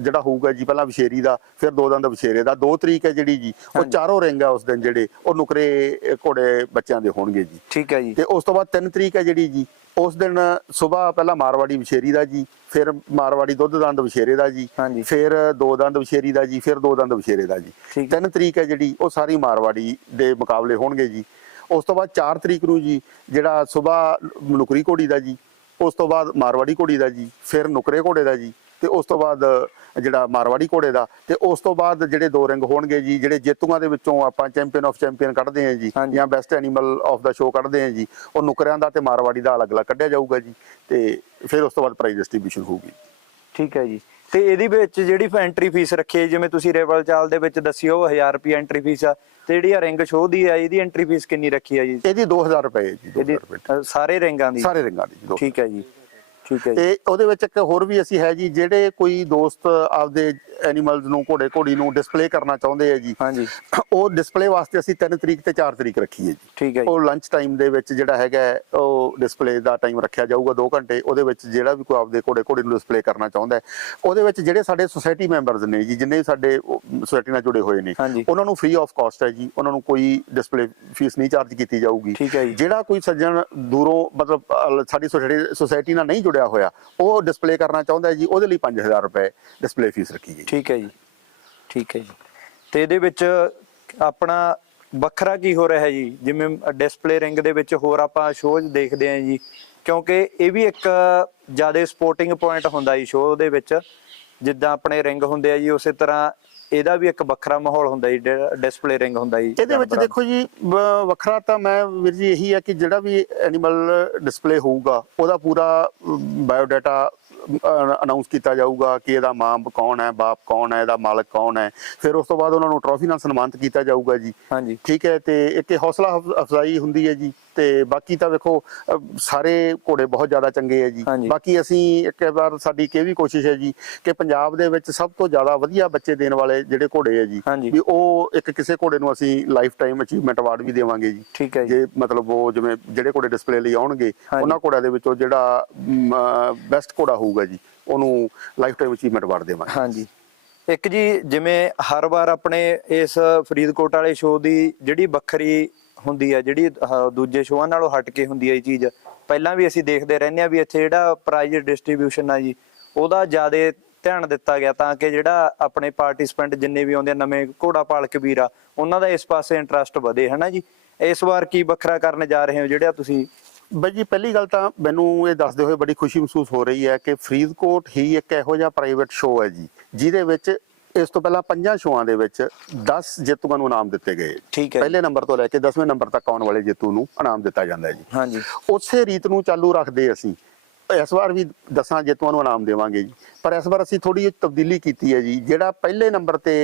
ਜਿਹੜਾ ਹੋਊਗਾ ਜੀ ਪਹਿਲਾਂ ਵਿਸ਼ੇਰੀ ਦਾ ਫਿਰ ਦੋ ਦੰਦ ਵਿਸ਼ੇਰੇ ਦਾ 2 ਤਰੀਕ ਹੈ ਜਿਹੜੀ ਜੀ ਉਹ। ਚਾਰੋਂ ਰਿੰਗ ਆ ਉਸ ਦਿਨ ਜਿਹੜੇ ਉਹ ਨੁਕਰੇ ਘੋੜੇ ਬੱਚਿਆਂ ਦੇ ਹੋਣਗੇ ਜੀ ਠੀਕ ਹੈ ਜੀ ਤੇ ਉਸ ਤੋਂ ਬਾਅਦ 3 ਤਰੀਕ ਹੈ ਜਿਹੜੀ ਜੀ ਉਸ ਦਿਨ ਸਵੇਰ ਪਹਿਲਾਂ ਮਾਰਵਾੜੀ ਵਿਸ਼ੇਰੀ ਦਾ ਜੀ ਫਿਰ ਮਾਰਵਾੜੀ ਦੁੱਧ ਦੰਦ ਵਿਸ਼ੇਰੇ ਦਾ ਜੀ। ਫਿਰ ਦੋ ਦੰਦ ਵਿਸ਼ੇਰੀ ਦਾ ਜੀ ਫਿਰ ਦੋ ਦੰਦ ਵਿਸ਼ੇਰੇ ਦਾ ਜੀ। 3 ਤਰੀਕ ਹੈ ਜਿਹੜੀ ਉਹ ਸਾਰੀ ਮਾਰਵਾੜੀ ਦੇ ਮੁਕਾਬਲੇ ਹੋਣਗੇ ਜੀ ਉਸ ਤੋਂ ਬਾਅਦ 4 ਤਰੀਕ ਨੂੰ ਜੀ ਜਿਹੜਾ ਸਵੇਰ ਨੁਕਰੀ ਘੋੜੀ ਦਾ ਜੀ ਉਸ ਤੋਂ ਬਾਅਦ ਮਾਰਵਾੜੀ ਘੋੜੀ ਦਾ ਜੀ ਫਿਰ ਨੁਕਰੇ ਘੋੜੇ ਦਾ ਜੀ ਤੇ ਉਸ ਤੋਂ ਬਾਅਦ ਜਿਹੜਾ ਮਾਰਵਾੜੀ ਘੋੜੇ ਦਾ ਤੇ ਉਸ ਤੋਂ ਬਾਅਦ ਜਿਹੜੇ ਦੋ ਰਿੰਗ ਹੋਣਗੇ ਜੀ ਜਿਹੜੇ ਜੇਤੂਆਂ ਦੇ ਵਿੱਚੋਂ ਆਪਾਂ ਚੈਂਪੀਅਨ ਆਫ ਚੈਂਪੀਅਨ ਕੱਢਦੇ ਹਾਂ ਜੀ। ਜਾਂ ਬੈਸਟ ਐਨੀਮਲ ਆਫ ਦਾ ਸ਼ੋਅ ਕੱਢਦੇ ਹਾਂ ਜੀ ਉਹ ਨੁਕਰਿਆਂ ਦਾ ਤੇ ਮਾਰਵਾੜੀ ਦਾ ਅਲੱਗ-ਅਲੱਗ ਕੱਢਿਆ ਜਾਊਗਾ ਜੀ ਤੇ ਫਿਰ ਉਸ ਤੋਂ ਬਾਅਦ ਪ੍ਰਾਈਜ਼ ਡਿਸਟ੍ਰੀਬਿਊਸ਼ਨ ਹੋਊਗੀ ਠੀਕ ਹੈ ਜੀ ਤੇ ਇਹਦੇ ਵਿੱਚ ਜਿਹੜੀ ਐਂਟਰੀ ਫੀਸ ਰੱਖੀ ਹੈ ਜਿਵੇਂ ਤੁਸੀਂ ਰੇਵਲ ਚਾਲ ਦੇ ਵਿੱਚ ਦੱਸਿਓ 1000 ਰੁਪਏ ਐਂਟਰੀ ਫੀਸ ਆ ਤੇ ਜਿਹੜੀ ਆ ਰਿੰਗ ਸ਼ੋਅ ਦੀ ਆ ਇਹਦੀ ਐਂਟਰੀ ਫੀਸ ਕਿੰਨੀ ਰੱਖੀ ਹੈ ਜੀ? ਇਹਦੀ 2000 ਰੁਪਏ ਜੀ ਇਹਦੀ 2000 ਰੁਪਏ ਸਾਰੇ ਰਿੰਗਾਂ ਦੀ? ਸਾਰੇ ਰਿੰਗਾਂ ਦੋ ਠੀਕ ਹੈ ਜੀ। ਠੀਕ ਹੈ ਜੀ। ਤੇ ਉਹਦੇ ਵਿੱਚ ਇੱਕ ਹੋਰ ਵੀ ਅਸੀਂ ਹੈ ਜੀ ਜਿਹੜੇ ਕੋਈ ਦੋਸਤ ਆਪਦੇ ਐਨੀਮਲਸ ਨੂੰ ਘੋੜੇ ਘੋੜੀ ਨੂੰ ਡਿਸਪਲੇ ਕਰਨਾ ਚਾਹੁੰਦੇ ਆ ਜੀ ਹਾਂਜੀ। ਉਹ ਡਿਸਪਲੇ ਵਾਸਤੇ ਅਸੀਂ 3 ਤਰੀਕ ਤੇ 4 ਤਰੀਕ ਰੱਖੀ ਹੈ ਜੀ। ਠੀਕ ਹੈ ਜੀ। ਉਹ ਲੰਚ ਟਾਈਮ ਦੇ ਵਿੱਚ ਜਿਹੜਾ ਹੈਗਾ ਹੈ, ਉਹ ਡਿਸਪਲੇ ਦਾ ਟਾਈਮ ਰੱਖਿਆ ਜਾਊਗਾ 2 ਘੰਟੇ ਉਹਦੇ ਵਿੱਚ ਜਿਹੜਾ ਵੀ ਕੋਈ ਆਪਦੇ ਘੋੜੇ ਘੋੜੀ ਨੂੰ ਡਿਸਪਲੇ ਕਰਨਾ ਚਾਹੁੰਦਾ ਹੈ ਉਹਦੇ ਵਿੱਚ ਜਿਹੜੇ ਸਾਡੇ ਸੁਸਾਇਟੀ ਮੈਂਬਰਸ ਨੇ ਜੀ ਜਿੰਨੇ ਵੀ ਸਾਡੇ ਸੁਸਾਇਟੀ ਨਾਲ ਜੁੜੇ ਹੋਏ ਨੇ ਹਾਂਜੀ। ਉਹਨਾਂ ਨੂੰ ਫ੍ਰੀ ਆਫ ਕਾਸਟ ਹੈ ਜੀ ਉਹਨਾਂ ਨੂੰ ਕੋਈ ਡਿਸਪਲੇ ਫੀਸ ਨਹੀਂ ਚਾਰਜ ਕੀਤੀ ਜਾਊਗੀ। ਠੀਕ ਹੈ ਜੀ। ਜਿਹੜਾ ਕੋਈ ਸੱਜਣ ਦੂਰੋਂ ਮਤਲਬ ਅਹ, ਸਾਡੀ ਸੁਸਾਇਟੀ ਸੁਸਾਇਟੀ ਨਾਲ ਨਹੀਂ ਜੁੜਿਆ ਹੋਇਆ। ਉਹ ਡਿਸਪਲੇ ਕਰਨਾ ਚਾਹੁੰਦਾ ਜੀ, ਉਹਦੇ ਲਈ 5000 ਰੁਪਏ ਡਿਸਪਲੇ ਫੀਸ ਰੱਖੀ ਗਈ। ਠੀਕ ਹੈ ਜੀ, ਠੀਕ ਹੈ ਜੀ। ਤੇ ਇਹਦੇ ਵਿੱਚ ਆਪਣਾ ਵੱਖਰਾ ਕੀ ਹੋ ਰਿਹਾ ਹੈ ਜੀ? ਜਿਵੇਂ ਡਿਸਪਲੇ ਰਿੰਗ ਦੇ ਵਿੱਚ ਹੋਰ ਆਪਾਂ ਸ਼ੋਜ਼ ਦੇਖਦੇ ਆਂ ਜੀ, ਕਿਉਂਕਿ ਇਹ ਵੀ ਇੱਕ ਜ਼ਿਆਦਾ ਸਪੋਰਟਿੰਗ ਪੁਆਇੰਟ ਹੁੰਦਾ ਜੀ ਸ਼ੋਅ ਦੇ ਵਿੱਚ। ਜਿੱਦਾਂ ਆਪਣੇ ਰਿੰਗ ਹੁੰਦੇ ਆ ਜੀ, ਉਸੇ ਤਰ੍ਹਾਂ ਇਹਦਾ ਵੀ ਇੱਕ ਵੱਖਰਾ ਮਾਹੌਲ ਹੁੰਦਾ ਜੀ ਡਿਸਪਲੇ ਰਿੰਗ ਹੁੰਦਾ ਜੀ ਇਹਦੇ ਵਿੱਚ। ਦੇਖੋ ਜੀ ਵੱਖਰਾ ਤਾਂ ਮੈਂ ਵੀਰ ਜੀ ਇਹੀ ਹੈ ਕਿ ਜਿਹੜਾ ਵੀ ਐਨੀਮਲ ਡਿਸਪਲੇ ਹੋਊਗਾ ਉਹਦਾ ਪੂਰਾ ਬਾਇਓਡਾਟਾ ਅਨਾਉਂਸ ਕੀਤਾ ਜਾਊਗਾ ਕਿ ਇਹਦਾ ਮਾਂ ਕੌਣ ਹੈ ਬਾਪ ਕੌਣ ਹੈ ਇਹਦਾ ਮਾਲਕ ਕੌਣ ਹੈ। ਫਿਰ ਉਸ ਤੋਂ ਬਾਅਦ ਉਹਨਾਂ ਨੂੰ ਟਰੋਫੀ ਨਾਲ ਸਨਮਾਨਿਤ ਕੀਤਾ ਜਾਊਗਾ ਜੀ। ਹਾਂਜੀ। ਠੀਕ ਹੈ ਤੇ ਇੱਕ ਹੌਸਲਾ ਅਫ- ਅਫਜ਼ਾਈ ਹੁੰਦੀ ਹੈ ਜੀ। ਤੇ ਬਾਕੀ ਤਾਂ ਵੇਖੋ ਸਾਰੇ ਘੋੜੇ ਬਹੁਤ ਜ਼ਿਆਦਾ ਚੰਗੇ ਹੈ ਜੀ। ਬਾਕੀ ਅਸੀਂ ਇੱਕ ਵਾਰ ਸਾਡੀ ਇਹ ਵੀ ਕੋਸ਼ਿਸ਼ ਹੈ ਜੀ ਕਿ ਪੰਜਾਬ ਦੇ ਵਿੱਚ ਸਭ ਤੋਂ ਜ਼ਿਆਦਾ ਵਧੀਆ ਬੱਚੇ ਦੇਣ ਵਾਲੇ ਜਿਹੜੇ ਘੋੜੇ ਹੈ ਜੀ। ਵੀ ਉਹ ਇੱਕ ਕਿਸੇ ਘੋੜੇ ਨੂੰ ਅਸੀਂ ਲਾਈਫ ਟਾਈਮ ਅਚੀਵਮੈਂਟ ਅਵਾਰਡ ਵੀ ਦੇਵਾਂਗੇ ਜੀ। ਠੀਕ ਹੈ ਜੀ। ਮਤਲਬ ਉਹ ਜਿਵੇਂ ਜਿਹੜੇ ਘੋੜੇ ਡਿਸਪਲੇ ਲਈ ਆਉਣਗੇ। ਉਹਨਾਂ ਘੋੜਿਆਂ ਦੇ ਵਿੱਚੋਂ ਜਿਹੜਾ ਬੈਸਟ ਘੋੜਾ ਹੋਊਗਾ ਜੀ, ਉਹਨੂੰ ਲਾਈਫ ਟਾਈਮ ਅਚੀਵਮੈਂਟ ਅਵਾਰਡ ਦੇਵਾਂਗੇ। ਹਾਂਜੀ। ਇੱਕ ਜੀ, ਜਿਵੇਂ ਹਰ ਵਾਰ ਆਪਣੇ ਇਸ ਫਰੀਦਕੋਟ ਵਾਲੇ ਸ਼ੋਅ ਦੀ ਜਿਹੜੀ ਵੱਖਰੀ ਹੁੰਦੀ ਹੈ ਜਿਹੜੀ ਦੂਜੇ ਸ਼ੋਆਂ ਨਾਲੋਂ ਹਟ ਕੇ ਹੁੰਦੀ ਹੈ ਇਹ ਚੀਜ਼, ਪਹਿਲਾਂ ਵੀ ਅਸੀਂ ਦੇਖਦੇ ਰਹਿੰਦੇ ਆ ਵੀ ਇੱਥੇ ਜਿਹੜਾ ਪ੍ਰਾਈਜ਼ ਡਿਸਟ੍ਰੀਬਿਊਸ਼ਨ ਆ ਜੀ, ਉਹਦਾ ਜ਼ਿਆਦਾ ਧਿਆਨ ਦਿੱਤਾ ਗਿਆ ਤਾਂ ਕਿ ਜਿਹੜਾ ਆਪਣੇ ਪਾਰਟਿਸਪੈਂਟ ਜਿੰਨੇ ਵੀ ਆਉਂਦੇ ਨਵੇਂ ਘੋੜਾ ਪਾਲਕ ਵੀਰ ਆ, ਉਹਨਾਂ ਦਾ ਇਸ ਪਾਸੇ ਇੰਟਰਸਟ ਵਧੇ, ਹਨਾ ਜੀ? ਇਸ ਵਾਰ ਕੀ ਵੱਖਰਾ ਕਰਨ ਜਾ ਰਹੇ ਹੋ, ਜਿਹੜਾ ਤੁਸੀਂ ਬਾਈ ਜੀ ਪਹਿਲੀ ਗੱਲ ਤਾਂ ਮੈਨੂੰ ਇਹ ਦੱਸਦੇ ਹੋਏ ਬੜੀ ਖੁਸ਼ੀ ਮਹਿਸੂਸ ਹੋ ਰਹੀ ਹੈ ਕਿ ਫਰੀਦਕੋਟ ਹੀ ਇੱਕ ਇਹੋ ਜਿਹਾ ਪ੍ਰਾਈਵੇਟ ਸ਼ੋਅ ਹੈ ਜੀ ਜਿਹਦੇ ਵਿੱਚ ਇਸ ਤੋਂ ਪਹਿਲਾਂ ਪੰਜਾਂ ਸ਼ੋਆਂ ਦੇ ਵਿੱਚ 10 ਜੇਤੂਆਂ ਨੂੰ ਇਨਾਮ ਦਿੱਤੇ ਗਏ। ਠੀਕ ਹੈ। ਪਹਿਲੇ ਨੰਬਰ ਤੋਂ ਲੈ ਕੇ 10ਵੇਂ ਨੰਬਰ ਤੱਕ ਆਉਣ ਵਾਲੇ ਜੇਤੂ ਨੂੰ ਇਨਾਮ ਦਿੱਤਾ ਜਾਂਦਾ ਹੈ ਜੀ। ਹਾਂਜੀ। ਉਸੇ ਰੀਤ ਨੂੰ ਚਾਲੂ ਰੱਖਦੇ ਅਸੀਂ ਇਸ ਵਾਰ ਵੀ ਦਸਾਂ ਜੇਤੂਆਂ ਨੂੰ ਇਨਾਮ ਦੇਵਾਂਗੇ ਜੀ। ਪਰ ਇਸ ਵਾਰ ਅਸੀਂ ਥੋੜੀ ਜਿਹੀ ਤਬਦੀਲੀ ਕੀਤੀ ਹੈ ਜੀ। ਜਿਹੜਾ ਪਹਿਲੇ ਨੰਬਰ ਤੇ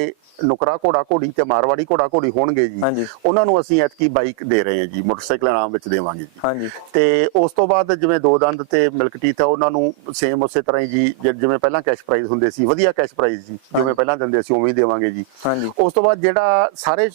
ਨੁਕਰਾ ਘੋੜਾ ਘੋੜੀ ਤੇ ਮਾਰਵਾੜੀ ਘੋੜਾ ਘੋੜੀ ਹੋਣਗੇ ਜੀ। ਉਹਨਾਂ ਨੂੰ ਅਸੀਂ ਐਤਕੀ ਬਾਈਕ ਦੇ ਰਹੇ ਹਾਂ ਜੀ ਮੋਟਰਸਾਈਕਲ ਇਨਾਮ ਵਿੱਚ ਦੇਵਾਂਗੇ ਜੀ। ਹਾਂਜੀ। ਤੇ ਉਸ ਤੋਂ ਬਾਅਦ ਜਿਵੇਂ ਦੋ ਦੰਦ ਤੇ ਮਿਲਕ ਟੀਥ ਆ ਉਹਨਾਂ ਨੂੰ ਸੇਮ ਉਸੇ ਤਰ੍ਹਾਂ ਹੀ ਜੀ ਜਿਵੇਂ ਪਹਿਲਾਂ ਕੈਸ਼ ਪ੍ਰਾਈਜ਼ ਹੁੰਦੇ ਸੀ ਵਧੀਆ ਕੈਸ਼ ਪ੍ਰਾਈਜ਼ ਜੀ ਜਿਵੇਂ ਪਹਿਲਾਂ ਦਿੰਦੇ ਸੀ ਉਵੇਂ ਹੀ ਦੇਵਾਂਗੇ ਜੀ। ਹਾਂਜੀ। ਉਸ ਤੋਂ ਬਾਅਦ ਜਿਹੜਾ ਸਾਰੇ